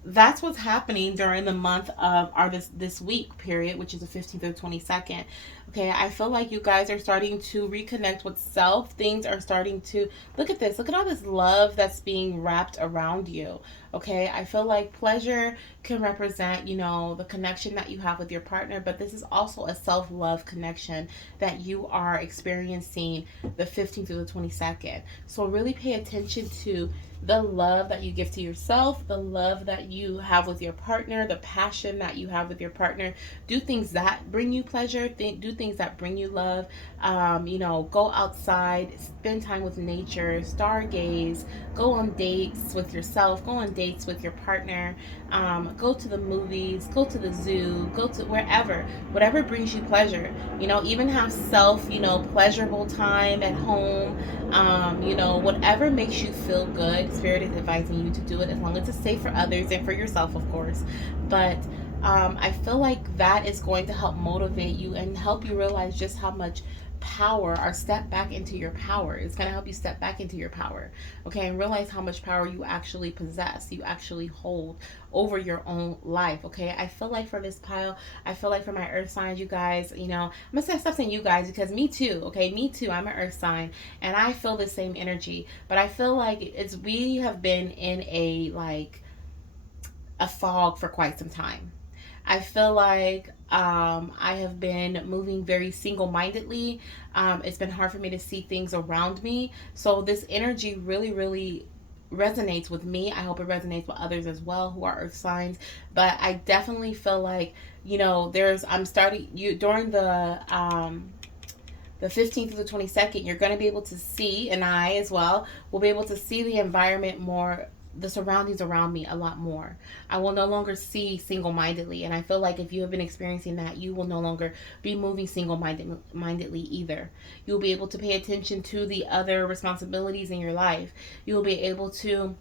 that's what's happening during the month of our this week period, which is the 15th to the 22nd. Okay, I feel like you guys are starting to reconnect with self. Things are starting to look at this. Look at all this love that's being wrapped around you. Okay, I feel like pleasure can represent, the connection that you have with your partner, but this is also a self love connection that you are experiencing the 15th through the 22nd. So really pay attention to the love that you give to yourself, the love that you have with your partner, the passion that you have with your partner. Do things that bring you pleasure. Do things that bring you love. Go outside, spend time with nature, stargaze, go on dates with yourself, go on dates with your partner, go to the movies, go to the zoo, go to wherever, whatever brings you pleasure. Even have self, pleasurable time at home. Whatever makes you feel good, Spirit is advising you to do it as long as it's safe for others and for yourself, of course. But I feel like that is going to help motivate you and help you realize just how much power or step back into your power. It's going to help you step back into your power, okay, and realize how much power you actually possess, you actually hold over your own life, okay. I feel like for this pile, I feel like for my earth signs, you guys, I'm gonna say stop saying you guys because me too, okay, me too. I'm an earth sign and I feel the same energy, but I feel like we have been in a fog for quite some time. I feel like I have been moving very single mindedly. It's been hard for me to see things around me. So, this energy really, really resonates with me. I hope it resonates with others as well who are earth signs. But I definitely feel like, I'm starting, during the 15th to the 22nd, you're going to be able to see, and I as well will be able to see the environment more, the surroundings around me a lot more. I will no longer see single mindedly. And I feel like if you have been experiencing that, you will no longer be moving single mindedly either. You'll be able to pay attention to the other responsibilities in your life. You'll be able to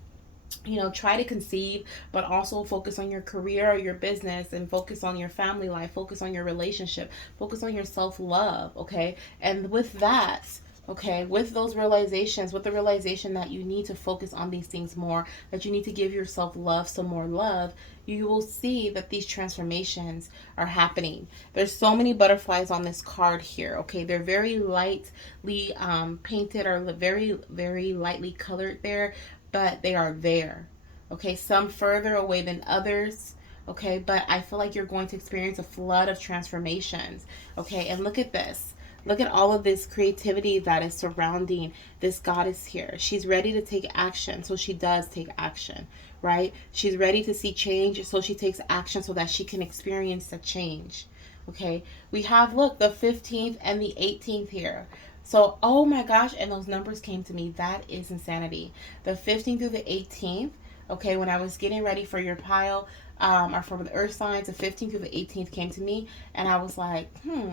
try to conceive, but also focus on your career or your business, and focus on your family life, focus on your relationship, focus on your self-love, okay. And with that, okay, with those realizations, with the realization that you need to focus on these things more, that you need to give yourself love, some more love, you will see that these transformations are happening. There's so many butterflies on this card here, okay. They're very lightly painted, or very, very lightly colored there, but they are there. Okay, some further away than others. Okay, but I feel like you're going to experience a flood of transformations. Okay, and look at this. Look at all of this creativity that is surrounding this goddess here. She's ready to take action, so she does take action, right? She's ready to see change, so she takes action so that she can experience the change. Okay, we have, look, the 15th and the 18th here. So, oh my gosh, and those numbers came to me. That is insanity. The 15th through the 18th, okay, when I was getting ready for your pile, or for the earth signs, the 15th through the 18th came to me, and I was like,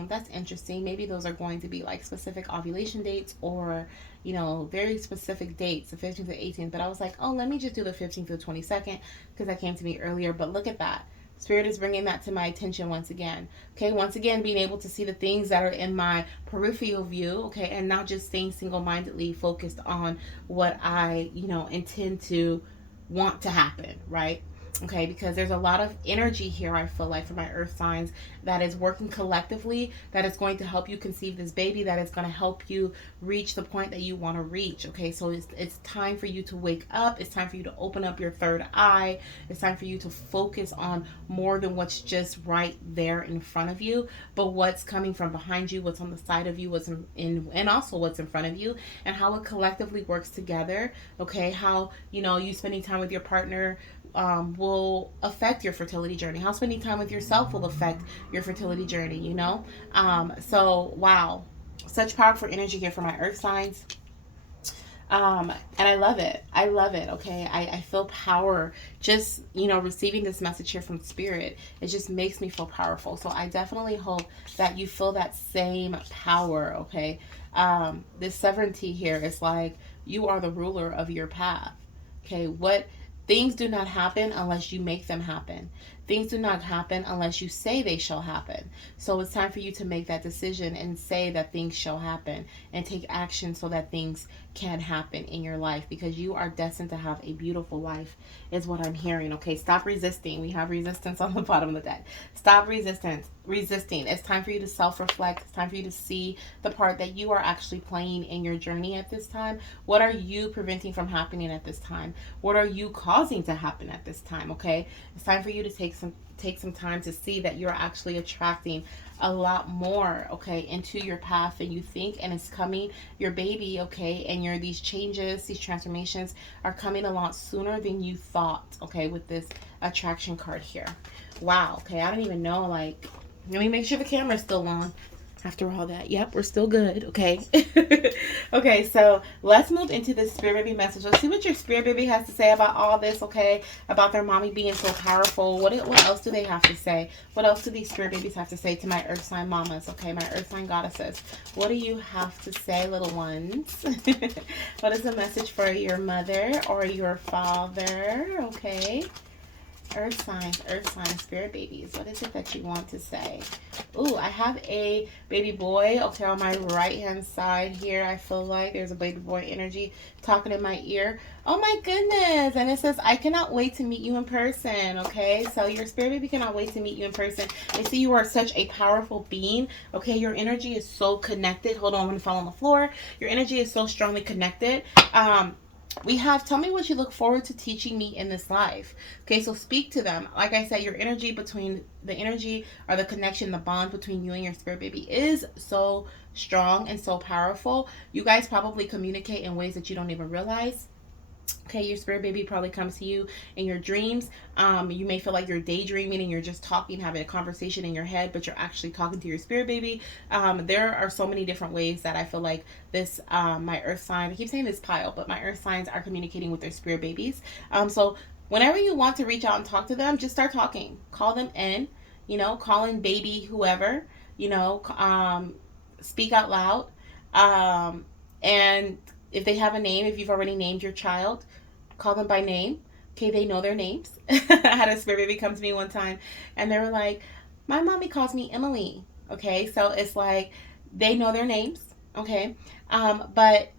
that's interesting. Maybe those are going to be like specific ovulation dates, or, very specific dates, the 15th to the 18th. But I was like, oh, let me just do the 15th to the 22nd because that came to me earlier. But look at that. Spirit is bringing that to my attention once again. Okay, once again, being able to see the things that are in my peripheral view, okay, and not just staying single mindedly focused on what I, intend to want to happen, right? Okay, because there's a lot of energy here, I feel like, for my earth signs, that is working collectively, that is going to help you conceive this baby, that is going to help you reach the point that you want to reach. Okay, so it's time for you to wake up. It's time for you to open up your third eye. It's time for you to focus on more than what's just right there in front of you, but what's coming from behind you, what's on the side of you, what's in and also what's in front of you, and how it collectively works together. Okay, how you spending time with your partner will affect your fertility journey. How spending time with yourself will affect your fertility journey, So, wow. Such powerful energy here for my earth signs. And I love it. I love it. Okay. I feel power just, receiving this message here from spirit. It just makes me feel powerful. So I definitely hope that you feel that same power. Okay. This sovereignty here is like you are the ruler of your path. Okay. Things do not happen unless you make them happen. Things do not happen unless you say they shall happen. So it's time for you to make that decision and say that things shall happen and take action so that things can happen in your life, because you are destined to have a beautiful life, is what I'm hearing. Okay, stop resisting. We have resistance on the bottom of the deck. Stop resisting. It's time for you to self-reflect. It's time for you to see the part that you are actually playing in your journey at this time. What are you preventing from happening at this time? What are you causing to happen at this time? Okay, it's time for you to take some time to see that you're actually attracting a lot more, okay, into your path than you think, and it's coming, your baby, okay, and these changes, these transformations are coming a lot sooner than you thought, okay, with this attraction card here. Wow, okay, I don't even know, like, let me make sure the camera's still on. After all that, yep, we're still good, okay? Okay, so let's move into the spirit baby message. Let's see what your spirit baby has to say about all this, okay? About their mommy being so powerful. What else do they have to say? What else do these spirit babies have to say to my earth sign mamas, okay? My earth sign goddesses. What do you have to say, little ones? What is the message for your mother or your father, okay? Earth signs, spirit babies. What is it that you want to say? Ooh, I have a baby boy. Okay, on my right hand side here, I feel like there's a baby boy energy talking in my ear. Oh my goodness. And it says, I cannot wait to meet you in person. Okay, so your spirit baby cannot wait to meet you in person. They see you are such a powerful being. Okay, your energy is so connected. Hold on, I'm going to fall on the floor. Your energy is so strongly connected. We have, tell me what you look forward to teaching me in this life. Okay, so speak to them. Like I said, your energy the energy or the connection, the bond between you and your spirit baby is so strong and so powerful. You guys probably communicate in ways that you don't even realize. Okay, your spirit baby probably comes to you in your dreams. You may feel like you're daydreaming and you're just talking, having a conversation in your head, but you're actually talking to your spirit baby. There are so many different ways that I feel like this, my earth sign, I keep saying this pile, but my earth signs are communicating with their spirit babies. So whenever you want to reach out and talk to them, just start talking. Call them in, call in baby, whoever, speak out loud. And if they have a name, if you've already named your child, call them by name. Okay, they know their names. I had a spirit baby come to me one time and they were like, my mommy calls me Emily. Okay, so it's like they know their names. Okay, but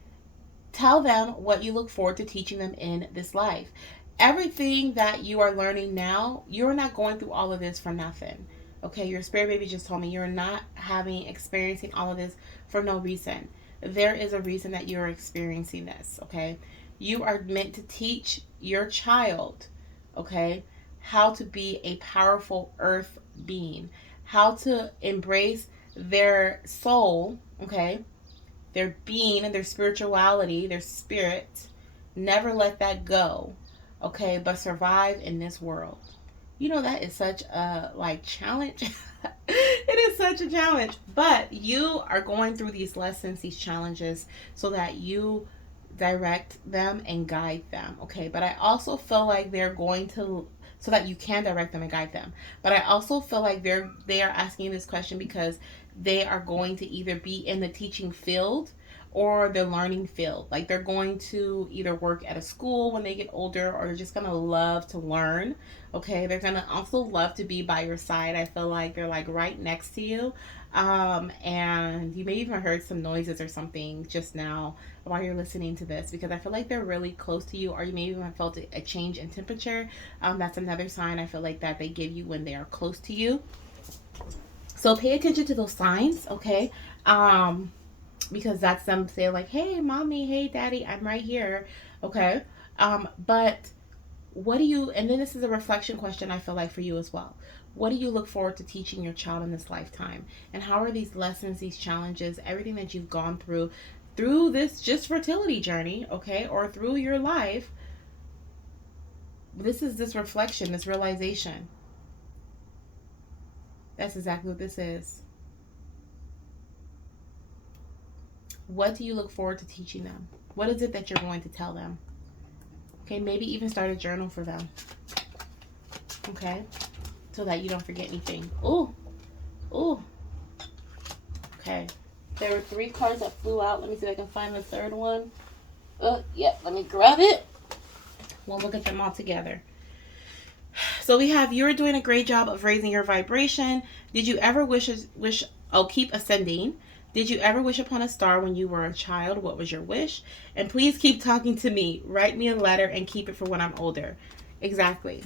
tell them what you look forward to teaching them in this life. Everything that you are learning now, you're not going through all of this for nothing. Okay, your spirit baby just told me you're not experiencing all of this for no reason. There is a reason that you're experiencing this, okay? You are meant to teach your child, okay, how to be a powerful earth being, how to embrace their soul, okay, their being and their spirituality, their spirit. Never let that go, okay, but survive in this world. That is such a challenge. It is such a challenge, but you are going through these lessons, these challenges, so that you direct them and guide them, okay? But I also feel like they're going to, so that you can direct them and guide them. But I also feel like they are asking this question because they are going to either be in the teaching field or the learning field. Like they're going to either work at a school when they get older, or they're just gonna love to learn. Okay, they're gonna also love to be by your side. I feel like they're like right next to you. And you may even heard some noises or something just now while you're listening to this, because I feel like they're really close to you, or you may even felt a change in temperature. That's another sign I feel like that they give you when they are close to you. So pay attention to those signs, okay? Because that's them saying like, hey mommy, hey daddy, I'm right here, okay? But what do you, and then this is a reflection question I feel like for you as well. What do you look forward to teaching your child in this lifetime? And how are these lessons, these challenges, everything that you've gone through this just fertility journey, okay, or through your life, this is this reflection, this realization. That's exactly what this is. What do you look forward to teaching them? What is it that you're going to tell them? Okay, maybe even start a journal for them. Okay, so that you don't forget anything. Ooh, ooh. Okay, there were 3 cards that flew out. Let me see if I can find the third one. Yep, let me grab it. We'll look at them all together. So we have, you're doing a great job of raising your vibration. Did you ever keep ascending? Did you ever wish upon a star when you were a child? What was your wish? And please keep talking to me. Write me a letter and keep it for when I'm older. Exactly.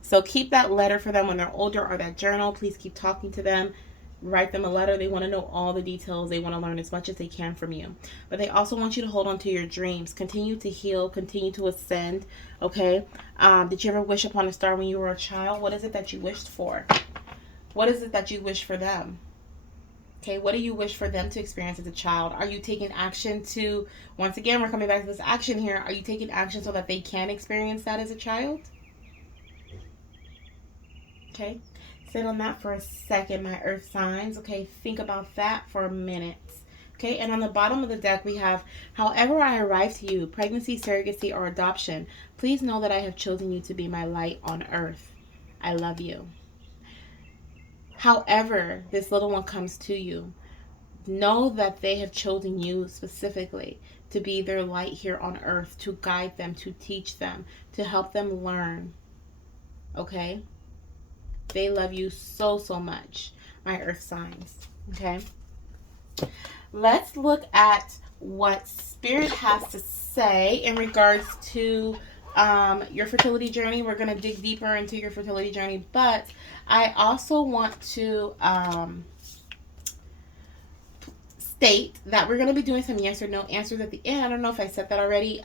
So keep that letter for them when they're older, or that journal. Please keep talking to them. Write them a letter. They want to know all the details. They want to learn as much as they can from you. But they also want you to hold on to your dreams. Continue to heal. Continue to ascend. Okay? Did you ever wish upon a star when you were a child? What is it that you wished for? What is it that you wish for them? Okay, what do you wish for them to experience as a child? Are you taking action to, once again, we're coming back to this action here. Are you taking action so that they can experience that as a child? Okay, sit on that for a second, my earth signs. Okay, think about that for a minute. Okay, and on the bottom of the deck, we have, however I arrive to you, pregnancy, surrogacy, or adoption, please know that I have chosen you to be my light on earth. I love you. However this little one comes to you, know that they have chosen you specifically to be their light here on earth, to guide them, to teach them, to help them learn. Okay? They love you so, so much, my earth signs. Okay? Let's look at what Spirit has to say in regards to your fertility journey. We're going to dig deeper into your fertility journey, but I also want to state that we're going to be doing some yes or no answers at the end. I don't know if I said that already.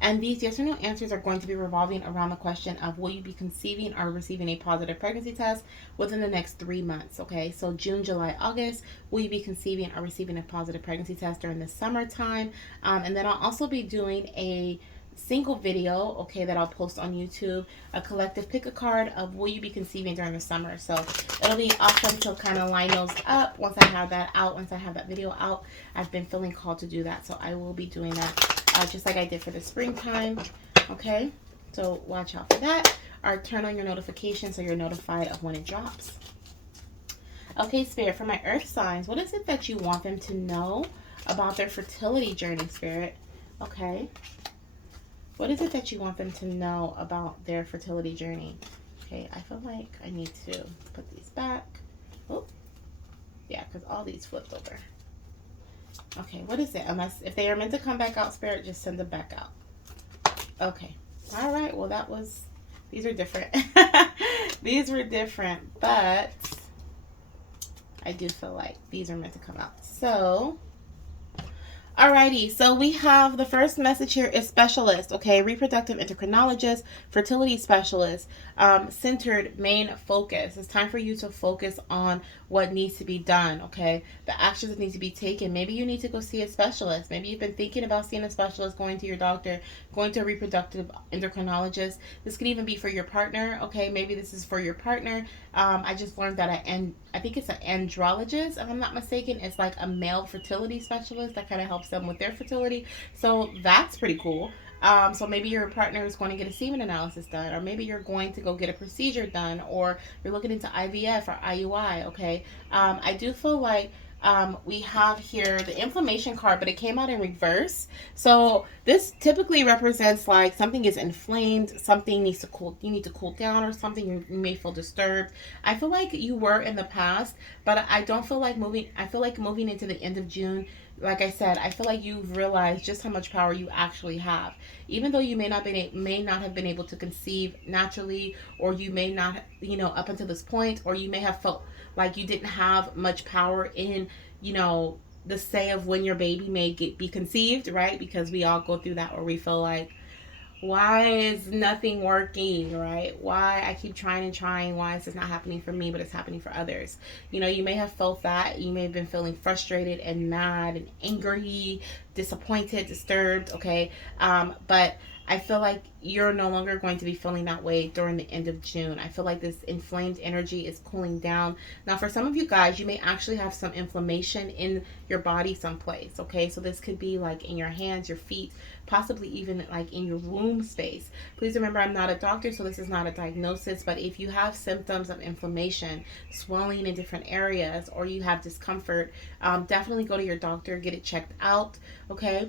And these yes or no answers are going to be revolving around the question of, will you be conceiving or receiving a positive pregnancy test within the next 3 months? Okay, so June, July, August, will you be conceiving or receiving a positive pregnancy test during the summertime? And then I'll also be doing a single video, okay, that I'll post on YouTube, a collective pick a card of will you be conceiving during the summer. So it'll be awesome to kind of line those up once I have that out, once I have that video out. I've been feeling called to do that, so I will be doing that just like I did for the springtime. Okay, so watch out for that, or turn on your notifications so you're notified of when it drops. Okay, Spirit, for my earth signs, what is it that you want them to know about their fertility journey, Spirit? Okay, what is it that you want them to know about their fertility journey? Okay, I feel like I need to put these back. Oh, yeah, because all these flipped over. Okay, what is it? Unless, if they are meant to come back out, Spirit, just send them back out. Okay. All right, well, that was, these are different. These were different, but I do feel like these are meant to come out. So, alrighty, so we have the first message here is specialist, okay, reproductive endocrinologist, fertility specialist, centered, main focus. It's time for you to focus on what needs to be done, okay, the actions that need to be taken. Maybe you need to go see a specialist. Maybe you've been thinking about seeing a specialist, going to your doctor, going to a reproductive endocrinologist. This could even be for your partner, okay, maybe this is for your partner. I just learned that I think it's an andrologist, if I'm not mistaken. It's like a male fertility specialist that kind of helps them with their fertility. So that's pretty cool. So maybe your partner is going to get a semen analysis done, or maybe you're going to go get a procedure done, or you're looking into IVF or IUI, okay? I do feel like we have here the inflammation card, but it came out in reverse. So this typically represents like something is inflamed, something needs to cool, you need to cool down, or something you may feel disturbed. I feel like you were in the past, but I don't feel like moving. I feel like moving into the end of June, like I said, I feel like you've realized just how much power you actually have. Even though you may not have been able to conceive naturally, or you may not, up until this point, or you may have felt like you didn't have much power in, the say of when your baby may be conceived, right? Because we all go through that where we feel like, why is nothing working, right? Why I keep trying and trying, why is this not happening for me, but it's happening for others? You may have felt that. You may have been feeling frustrated and mad and angry, disappointed, disturbed, okay? But I feel like you're no longer going to be feeling that way during the end of June. I feel like this inflamed energy is cooling down. Now, for some of you guys, you may actually have some inflammation in your body someplace, okay? So this could be like in your hands, your feet, possibly even like in your womb space. Please remember, I'm not a doctor, so this is not a diagnosis, but if you have symptoms of inflammation, swelling in different areas, or you have discomfort, definitely go to your doctor, get it checked out, okay?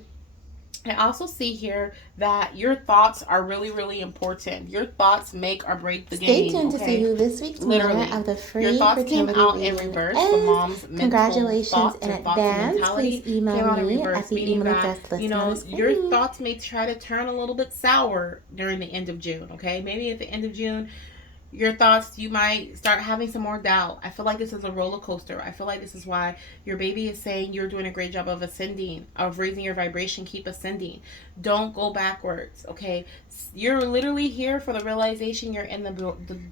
I also see here that your thoughts are really, really important. Your thoughts make or break the Stay game, tuned to see okay? who this week's winner Literally. of the Your free thoughts came fertility out in reading reverse. The is. mom's mental Congratulations thoughts in or thoughts and advance. Please mentality email came out in me reverse, at the meaning email that, address you listed on the know, your screen. thoughts may try to turn a little bit sour during the end of June, okay? Maybe at the end of June, your thoughts, you might start having some more doubt. I feel like this is a roller coaster. I feel like this is why your baby is saying you're doing a great job of ascending, of raising your vibration. Keep ascending. Don't go backwards, okay? You're literally here for the realization you're in the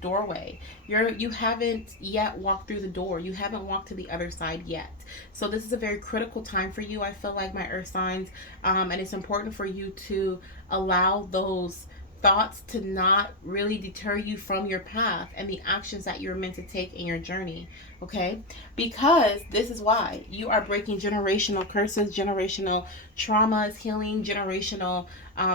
doorway. You haven't yet walked through the door. You haven't walked to the other side yet. So this is a very critical time for you. I feel like, my earth signs, and it's important for you to allow those thoughts to not really deter you from your path and the actions that you're meant to take in your journey, okay? Because this is why you are breaking generational curses, generational traumas, healing, generational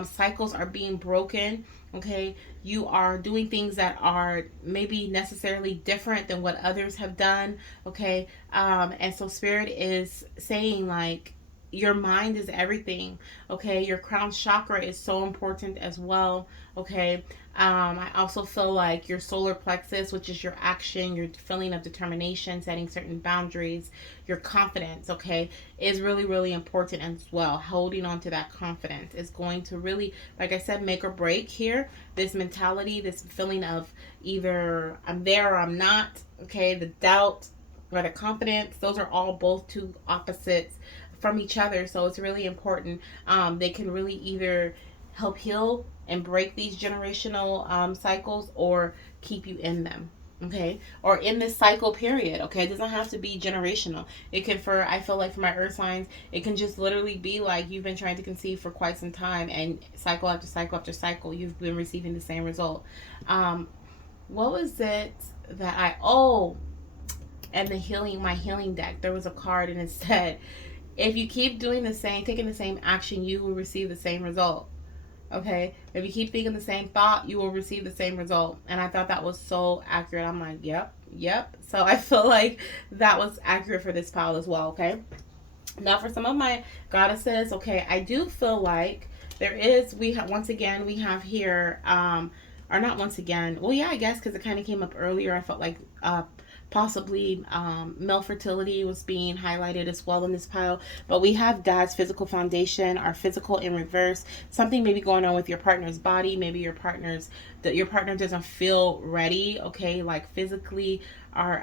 cycles are being broken, okay? You are doing things that are maybe necessarily different than what others have done, okay? And so Spirit is saying, like, your mind is everything, okay? Your crown chakra is so important as well, okay? I also feel like your solar plexus, which is your action, your feeling of determination, setting certain boundaries, your confidence, okay, is really, really important as well. Holding on to that confidence is going to really, like I said, make or break here. This mentality, this feeling of either I'm there or I'm not, okay, the doubt or the confidence, those are all both two opposites from each other. So it's really important. They can really either help heal and break these generational cycles or keep you in them, okay, or in this cycle period, okay. It doesn't have to be generational. It can, for, I feel like for my earth signs, it can just literally be like you've been trying to conceive for quite some time, and cycle after cycle after cycle you've been receiving the same result. um what was it that I, oh, and the healing, my healing deck, there was a card and it said, if you keep doing the same, taking the same action, you will receive the same result. Okay, if you keep thinking the same thought, you will receive the same result. And I thought that was so accurate. I'm like, yep, yep. So I feel like that was accurate for this pile as well. Okay, now for some of my goddesses, okay, I do feel like there is, we have, once again, we have here, or not once again, well, yeah, I guess, because it kind of came up earlier. I felt like possibly male fertility was being highlighted as well in this pile. But we have Dad's physical foundation, our physical in reverse. Something maybe going on with your partner's body. Maybe your partner's, that your partner doesn't feel ready, okay, like physically, or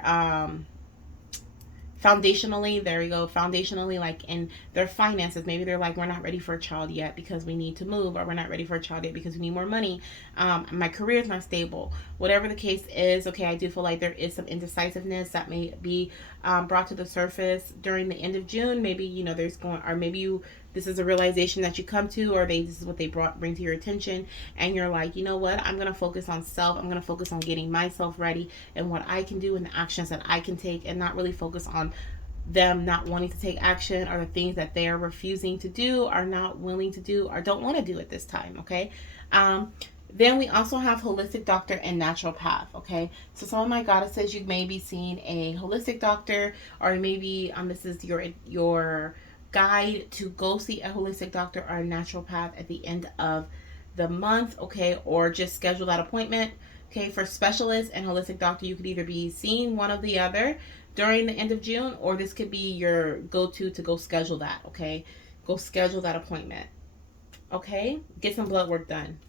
foundationally, there we go, foundationally, like in their finances. Maybe they're like, we're not ready for a child yet because we need to move, or we're not ready for a child yet because we need more money. My career is not stable. Whatever the case is, okay, I do feel like there is some indecisiveness that may be brought to the surface during the end of June. Maybe, you know, there's going, or maybe you, this is a realization that you come to, or this is what they bring to your attention, and you're like, you know what, I'm gonna focus on self. I'm gonna focus on getting myself ready and what I can do and the actions that I can take, and not really focus on them not wanting to take action, or the things that they are refusing to do, are not willing to do, or don't want to do at this time, okay. Then we also have holistic doctor and naturopath, okay. So some of my goddesses, you may be seeing a holistic doctor, or maybe this is your guide to go see a holistic doctor or a naturopath at the end of the month, okay, or just schedule that appointment. Okay, for specialist and holistic doctor, you could either be seeing one of the other during the end of June, or this could be your go-to go schedule that, okay? Go schedule that appointment, okay? Get some blood work done.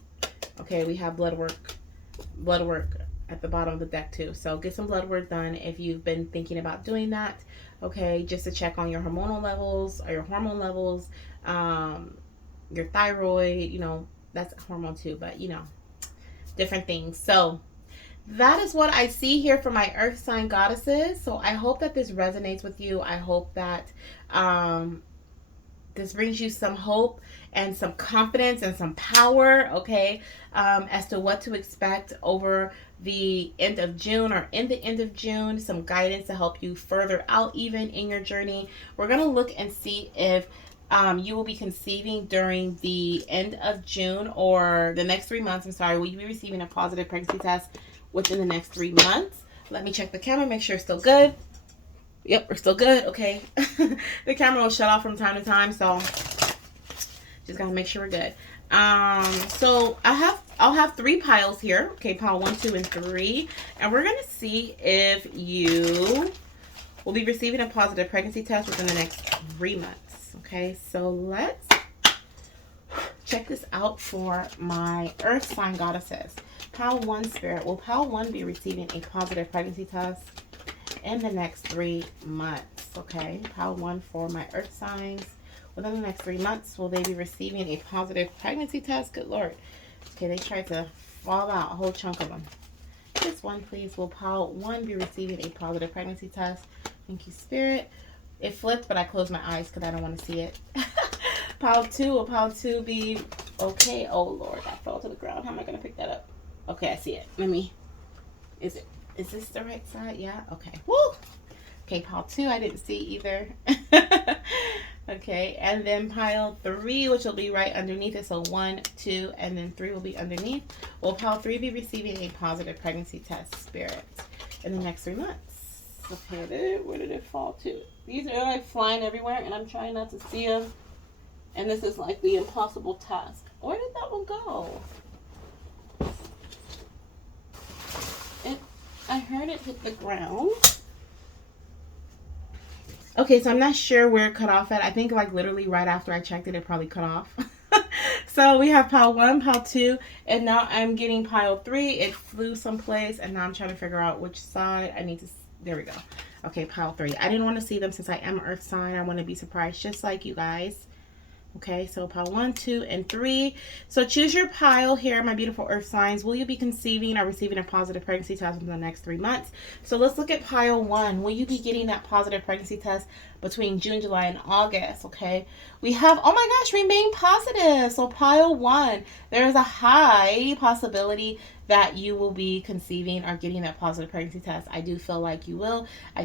Okay, we have blood work at the bottom of the deck too. So get some blood work done if you've been thinking about doing that, okay? Just to check on your hormonal levels, or your hormone levels, your thyroid, you know, that's a hormone too, but you know, different things. So that is what I see here for my earth sign goddesses. So I hope that this resonates with you. I hope that this brings you some hope and some confidence and some power, okay, as to what to expect over the end of June, or in the end of June, some guidance to help you further out even in your journey. We're going to look and see if you will be conceiving during the end of June, or the next 3 months. I'm sorry, will you be receiving a positive pregnancy test within the next 3 months? Let me check the camera, make sure it's still good. Yep, we're still good. Okay. The camera will shut off from time to time, so Just gotta make sure we're good. So I'll have 3 piles here. Okay, pile 1, 2, and 3, and we're gonna see if you will be receiving a positive pregnancy test within the next 3 months. Okay, so let's check this out for my Earth sign goddesses. Pile 1 spirit, will pile 1 be receiving a positive pregnancy test in the next 3 months? Okay, pile 1 for my Earth signs. Within the next 3 months, will they be receiving a positive pregnancy test? Good Lord. Okay, they tried to fall out, a whole chunk of them. Just one, please. Will pile 1 be receiving a positive pregnancy test? Thank you, Spirit. It flipped, but I closed my eyes because I don't want to see it. Pile 2, will pile 2 be okay? Oh, Lord, that fell to the ground. How am I going to pick that up? Okay, I see it. Is this the right side? Yeah, okay. Woo! Okay, pile 2, I didn't see either. Okay, and then pile 3, which will be right underneath it. So 1, 2, and then 3 will be underneath. Will pile 3 be receiving a positive pregnancy test, Spirit, in the next 3 months? Okay, where did it fall to? These are like flying everywhere, and I'm trying not to see them. And this is like the impossible task. Where did that one go? I heard it hit the ground. Okay, so I'm not sure where it cut off at. I think like literally right after I checked it, it probably cut off. So we have pile 1, pile 2, and now I'm getting pile 3. It flew someplace, and now I'm trying to figure out which side I need to. There we go. Okay, pile 3. I didn't want to see them since I am an Earth sign. I want to be surprised just like you guys. Okay, so pile 1, 2, and 3. So choose your pile here, my beautiful Earth signs. Will you be conceiving or receiving a positive pregnancy test in the next 3 months? So let's look at pile 1. Will you be getting that positive pregnancy test between June, July, and August? Okay, we have, oh my gosh, remain positive. So pile 1, there is a high possibility that you will be conceiving or getting that positive pregnancy test. I do feel like you will. I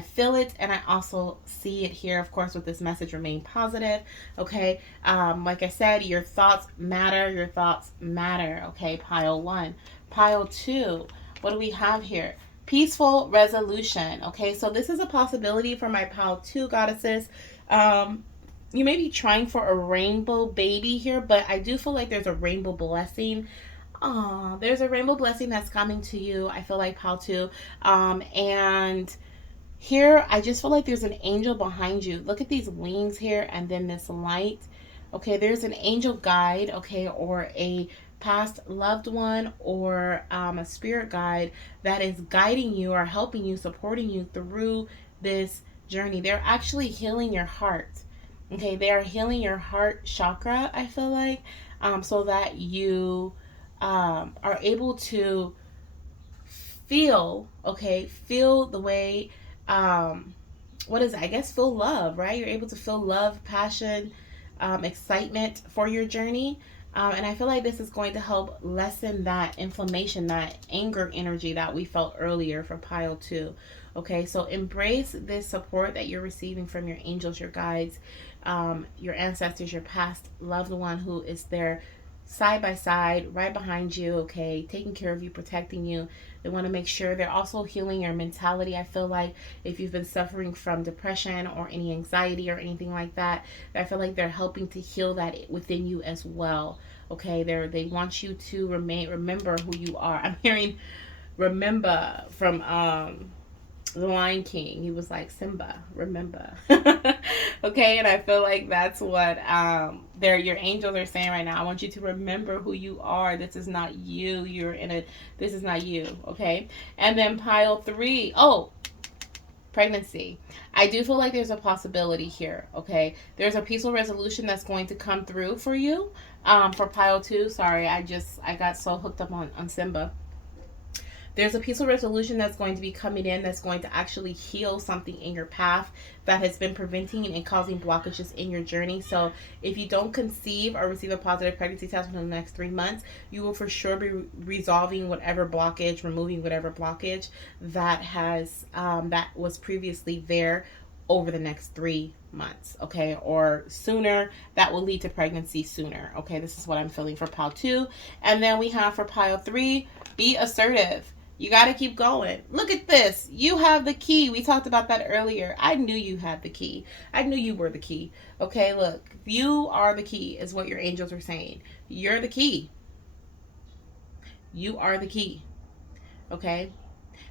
feel it, and I also see it here, of course, with this message, remain positive. Okay, like I said, your thoughts matter. Your thoughts matter. Okay, pile 1. Pile 2, what do we have here? Peaceful resolution. Okay, so this is a possibility for my pile 2 goddesses. You may be trying for a rainbow baby here, but I do feel like there's a rainbow blessing. There's a rainbow blessing that's coming to you. I feel like pile 2. And here, I just feel like there's an angel behind you. Look at these wings here and then this light. Okay, there's an angel guide, okay, or a past loved one or a spirit guide that is guiding you or helping you, supporting you through this journey. They're actually healing your heart. Okay, they are healing your heart chakra, I feel like, so that you are able to feel the way, what is it? I guess feel love, right? You're able to feel love, passion, excitement for your journey. And I feel like this is going to help lessen that inflammation, that anger energy that we felt earlier for pile 2. Okay, so embrace this support that you're receiving from your angels, your guides, your ancestors, your past loved one who is there side by side, right behind you, okay, taking care of you, protecting you. They want to make sure they're also healing your mentality. I feel like if you've been suffering from depression or any anxiety or anything like that, I feel like they're helping to heal that within you as well. Okay, they want you to remember who you are. I'm hearing remember from the Lion King. He was like, Simba, remember. Okay, and I feel like that's what your angels are saying right now. I want you to remember who you are. This is not you. This is not you. Okay, and then pile 3. Oh, pregnancy. I do feel like there's a possibility here. Okay, there's a peaceful resolution that's going to come through for you. For pile 2, sorry, I got so hooked up on Simba. There's a peaceful resolution that's going to be coming in that's going to actually heal something in your path that has been preventing and causing blockages in your journey. So if you don't conceive or receive a positive pregnancy test within the next 3 months, you will for sure be resolving whatever blockage, removing whatever blockage that was previously there over the next 3 months, okay, or sooner. That will lead to pregnancy sooner. Okay, this is what I'm feeling for pile 2. And then we have for pile 3, be assertive. You got to keep going. Look at this. You have the key. We talked about that earlier. I knew you had the key. I knew you were the key. Okay, look. You are the key, is what your angels are saying. You're the key. You are the key. Okay?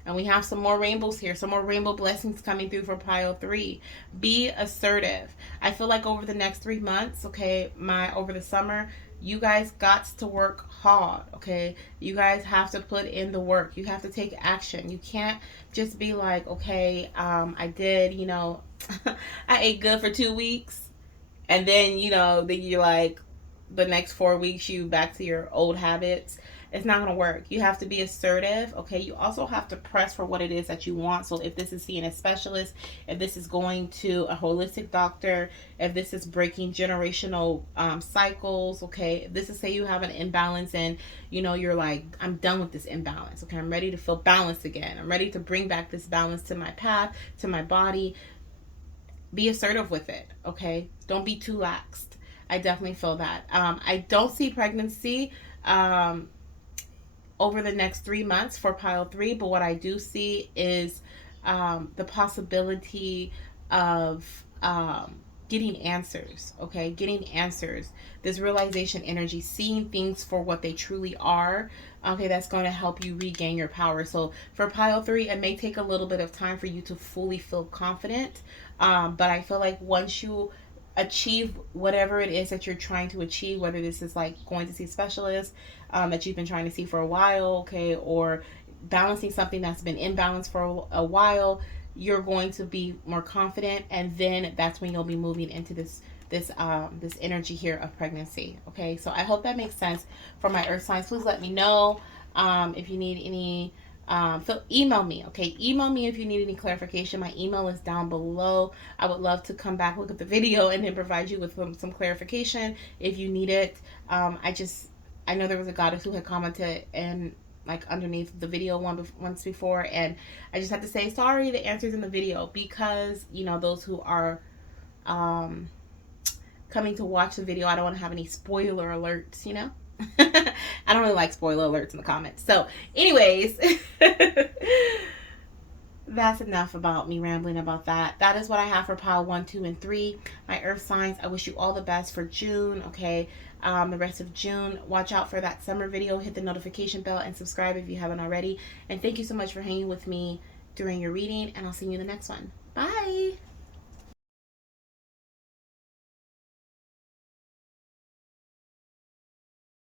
And we have some more rainbows here, some more rainbow blessings coming through for pile 3. Be assertive. I feel like over the next 3 months, okay, over the summer, you guys got to work hard, okay? You guys have to put in the work. You have to take action. You can't just be like, okay, I did, I ate good for 2 weeks, and then then you're like, the next 4 weeks you back to your old habits. It's not going to work. You have to be assertive. Okay, you also have to press for what it is that you want. So if this is seeing a specialist, if this is going to a holistic doctor, if this is breaking generational cycles, okay, if this is, say you have an imbalance and you're like, I'm done with this imbalance, okay, I'm ready to feel balanced again, I'm ready to bring back this balance to my path, to my body. Be assertive with it, okay? Don't be too laxed. I definitely feel that. I don't see pregnancy over the next 3 months for pile 3, but what I do see is the possibility of getting answers, okay? Getting answers. This realization energy, seeing things for what they truly are, okay, that's going to help you regain your power. So for pile 3, it may take a little bit of time for you to fully feel confident, but I feel like once you achieve whatever it is that you're trying to achieve, whether this is like going to see a specialist that you've been trying to see for a while, okay, or balancing something that's been imbalanced for a while, you're going to be more confident, and then that's when you'll be moving into this energy here of pregnancy. Okay, so I hope that makes sense for my earth signs. Please let me know if you need any so email me, okay? Email me if you need any clarification. My email is down below. I would love to come back, look at the video, and then provide you with some clarification if you need it. I know there was a goddess who had commented and like underneath the video once before, and I just have to say sorry. The answer's in the video because those who are coming to watch the video, I don't want to have any spoiler alerts. I don't really like spoiler alerts in the comments. So, anyways, that's enough about me rambling about that. That is what I have for pile 1, 2, and 3. My earth signs, I wish you all the best for June, okay? The rest of June. Watch out for that summer video. Hit the notification bell and subscribe if you haven't already. And thank you so much for hanging with me during your reading, and I'll see you in the next one. Bye!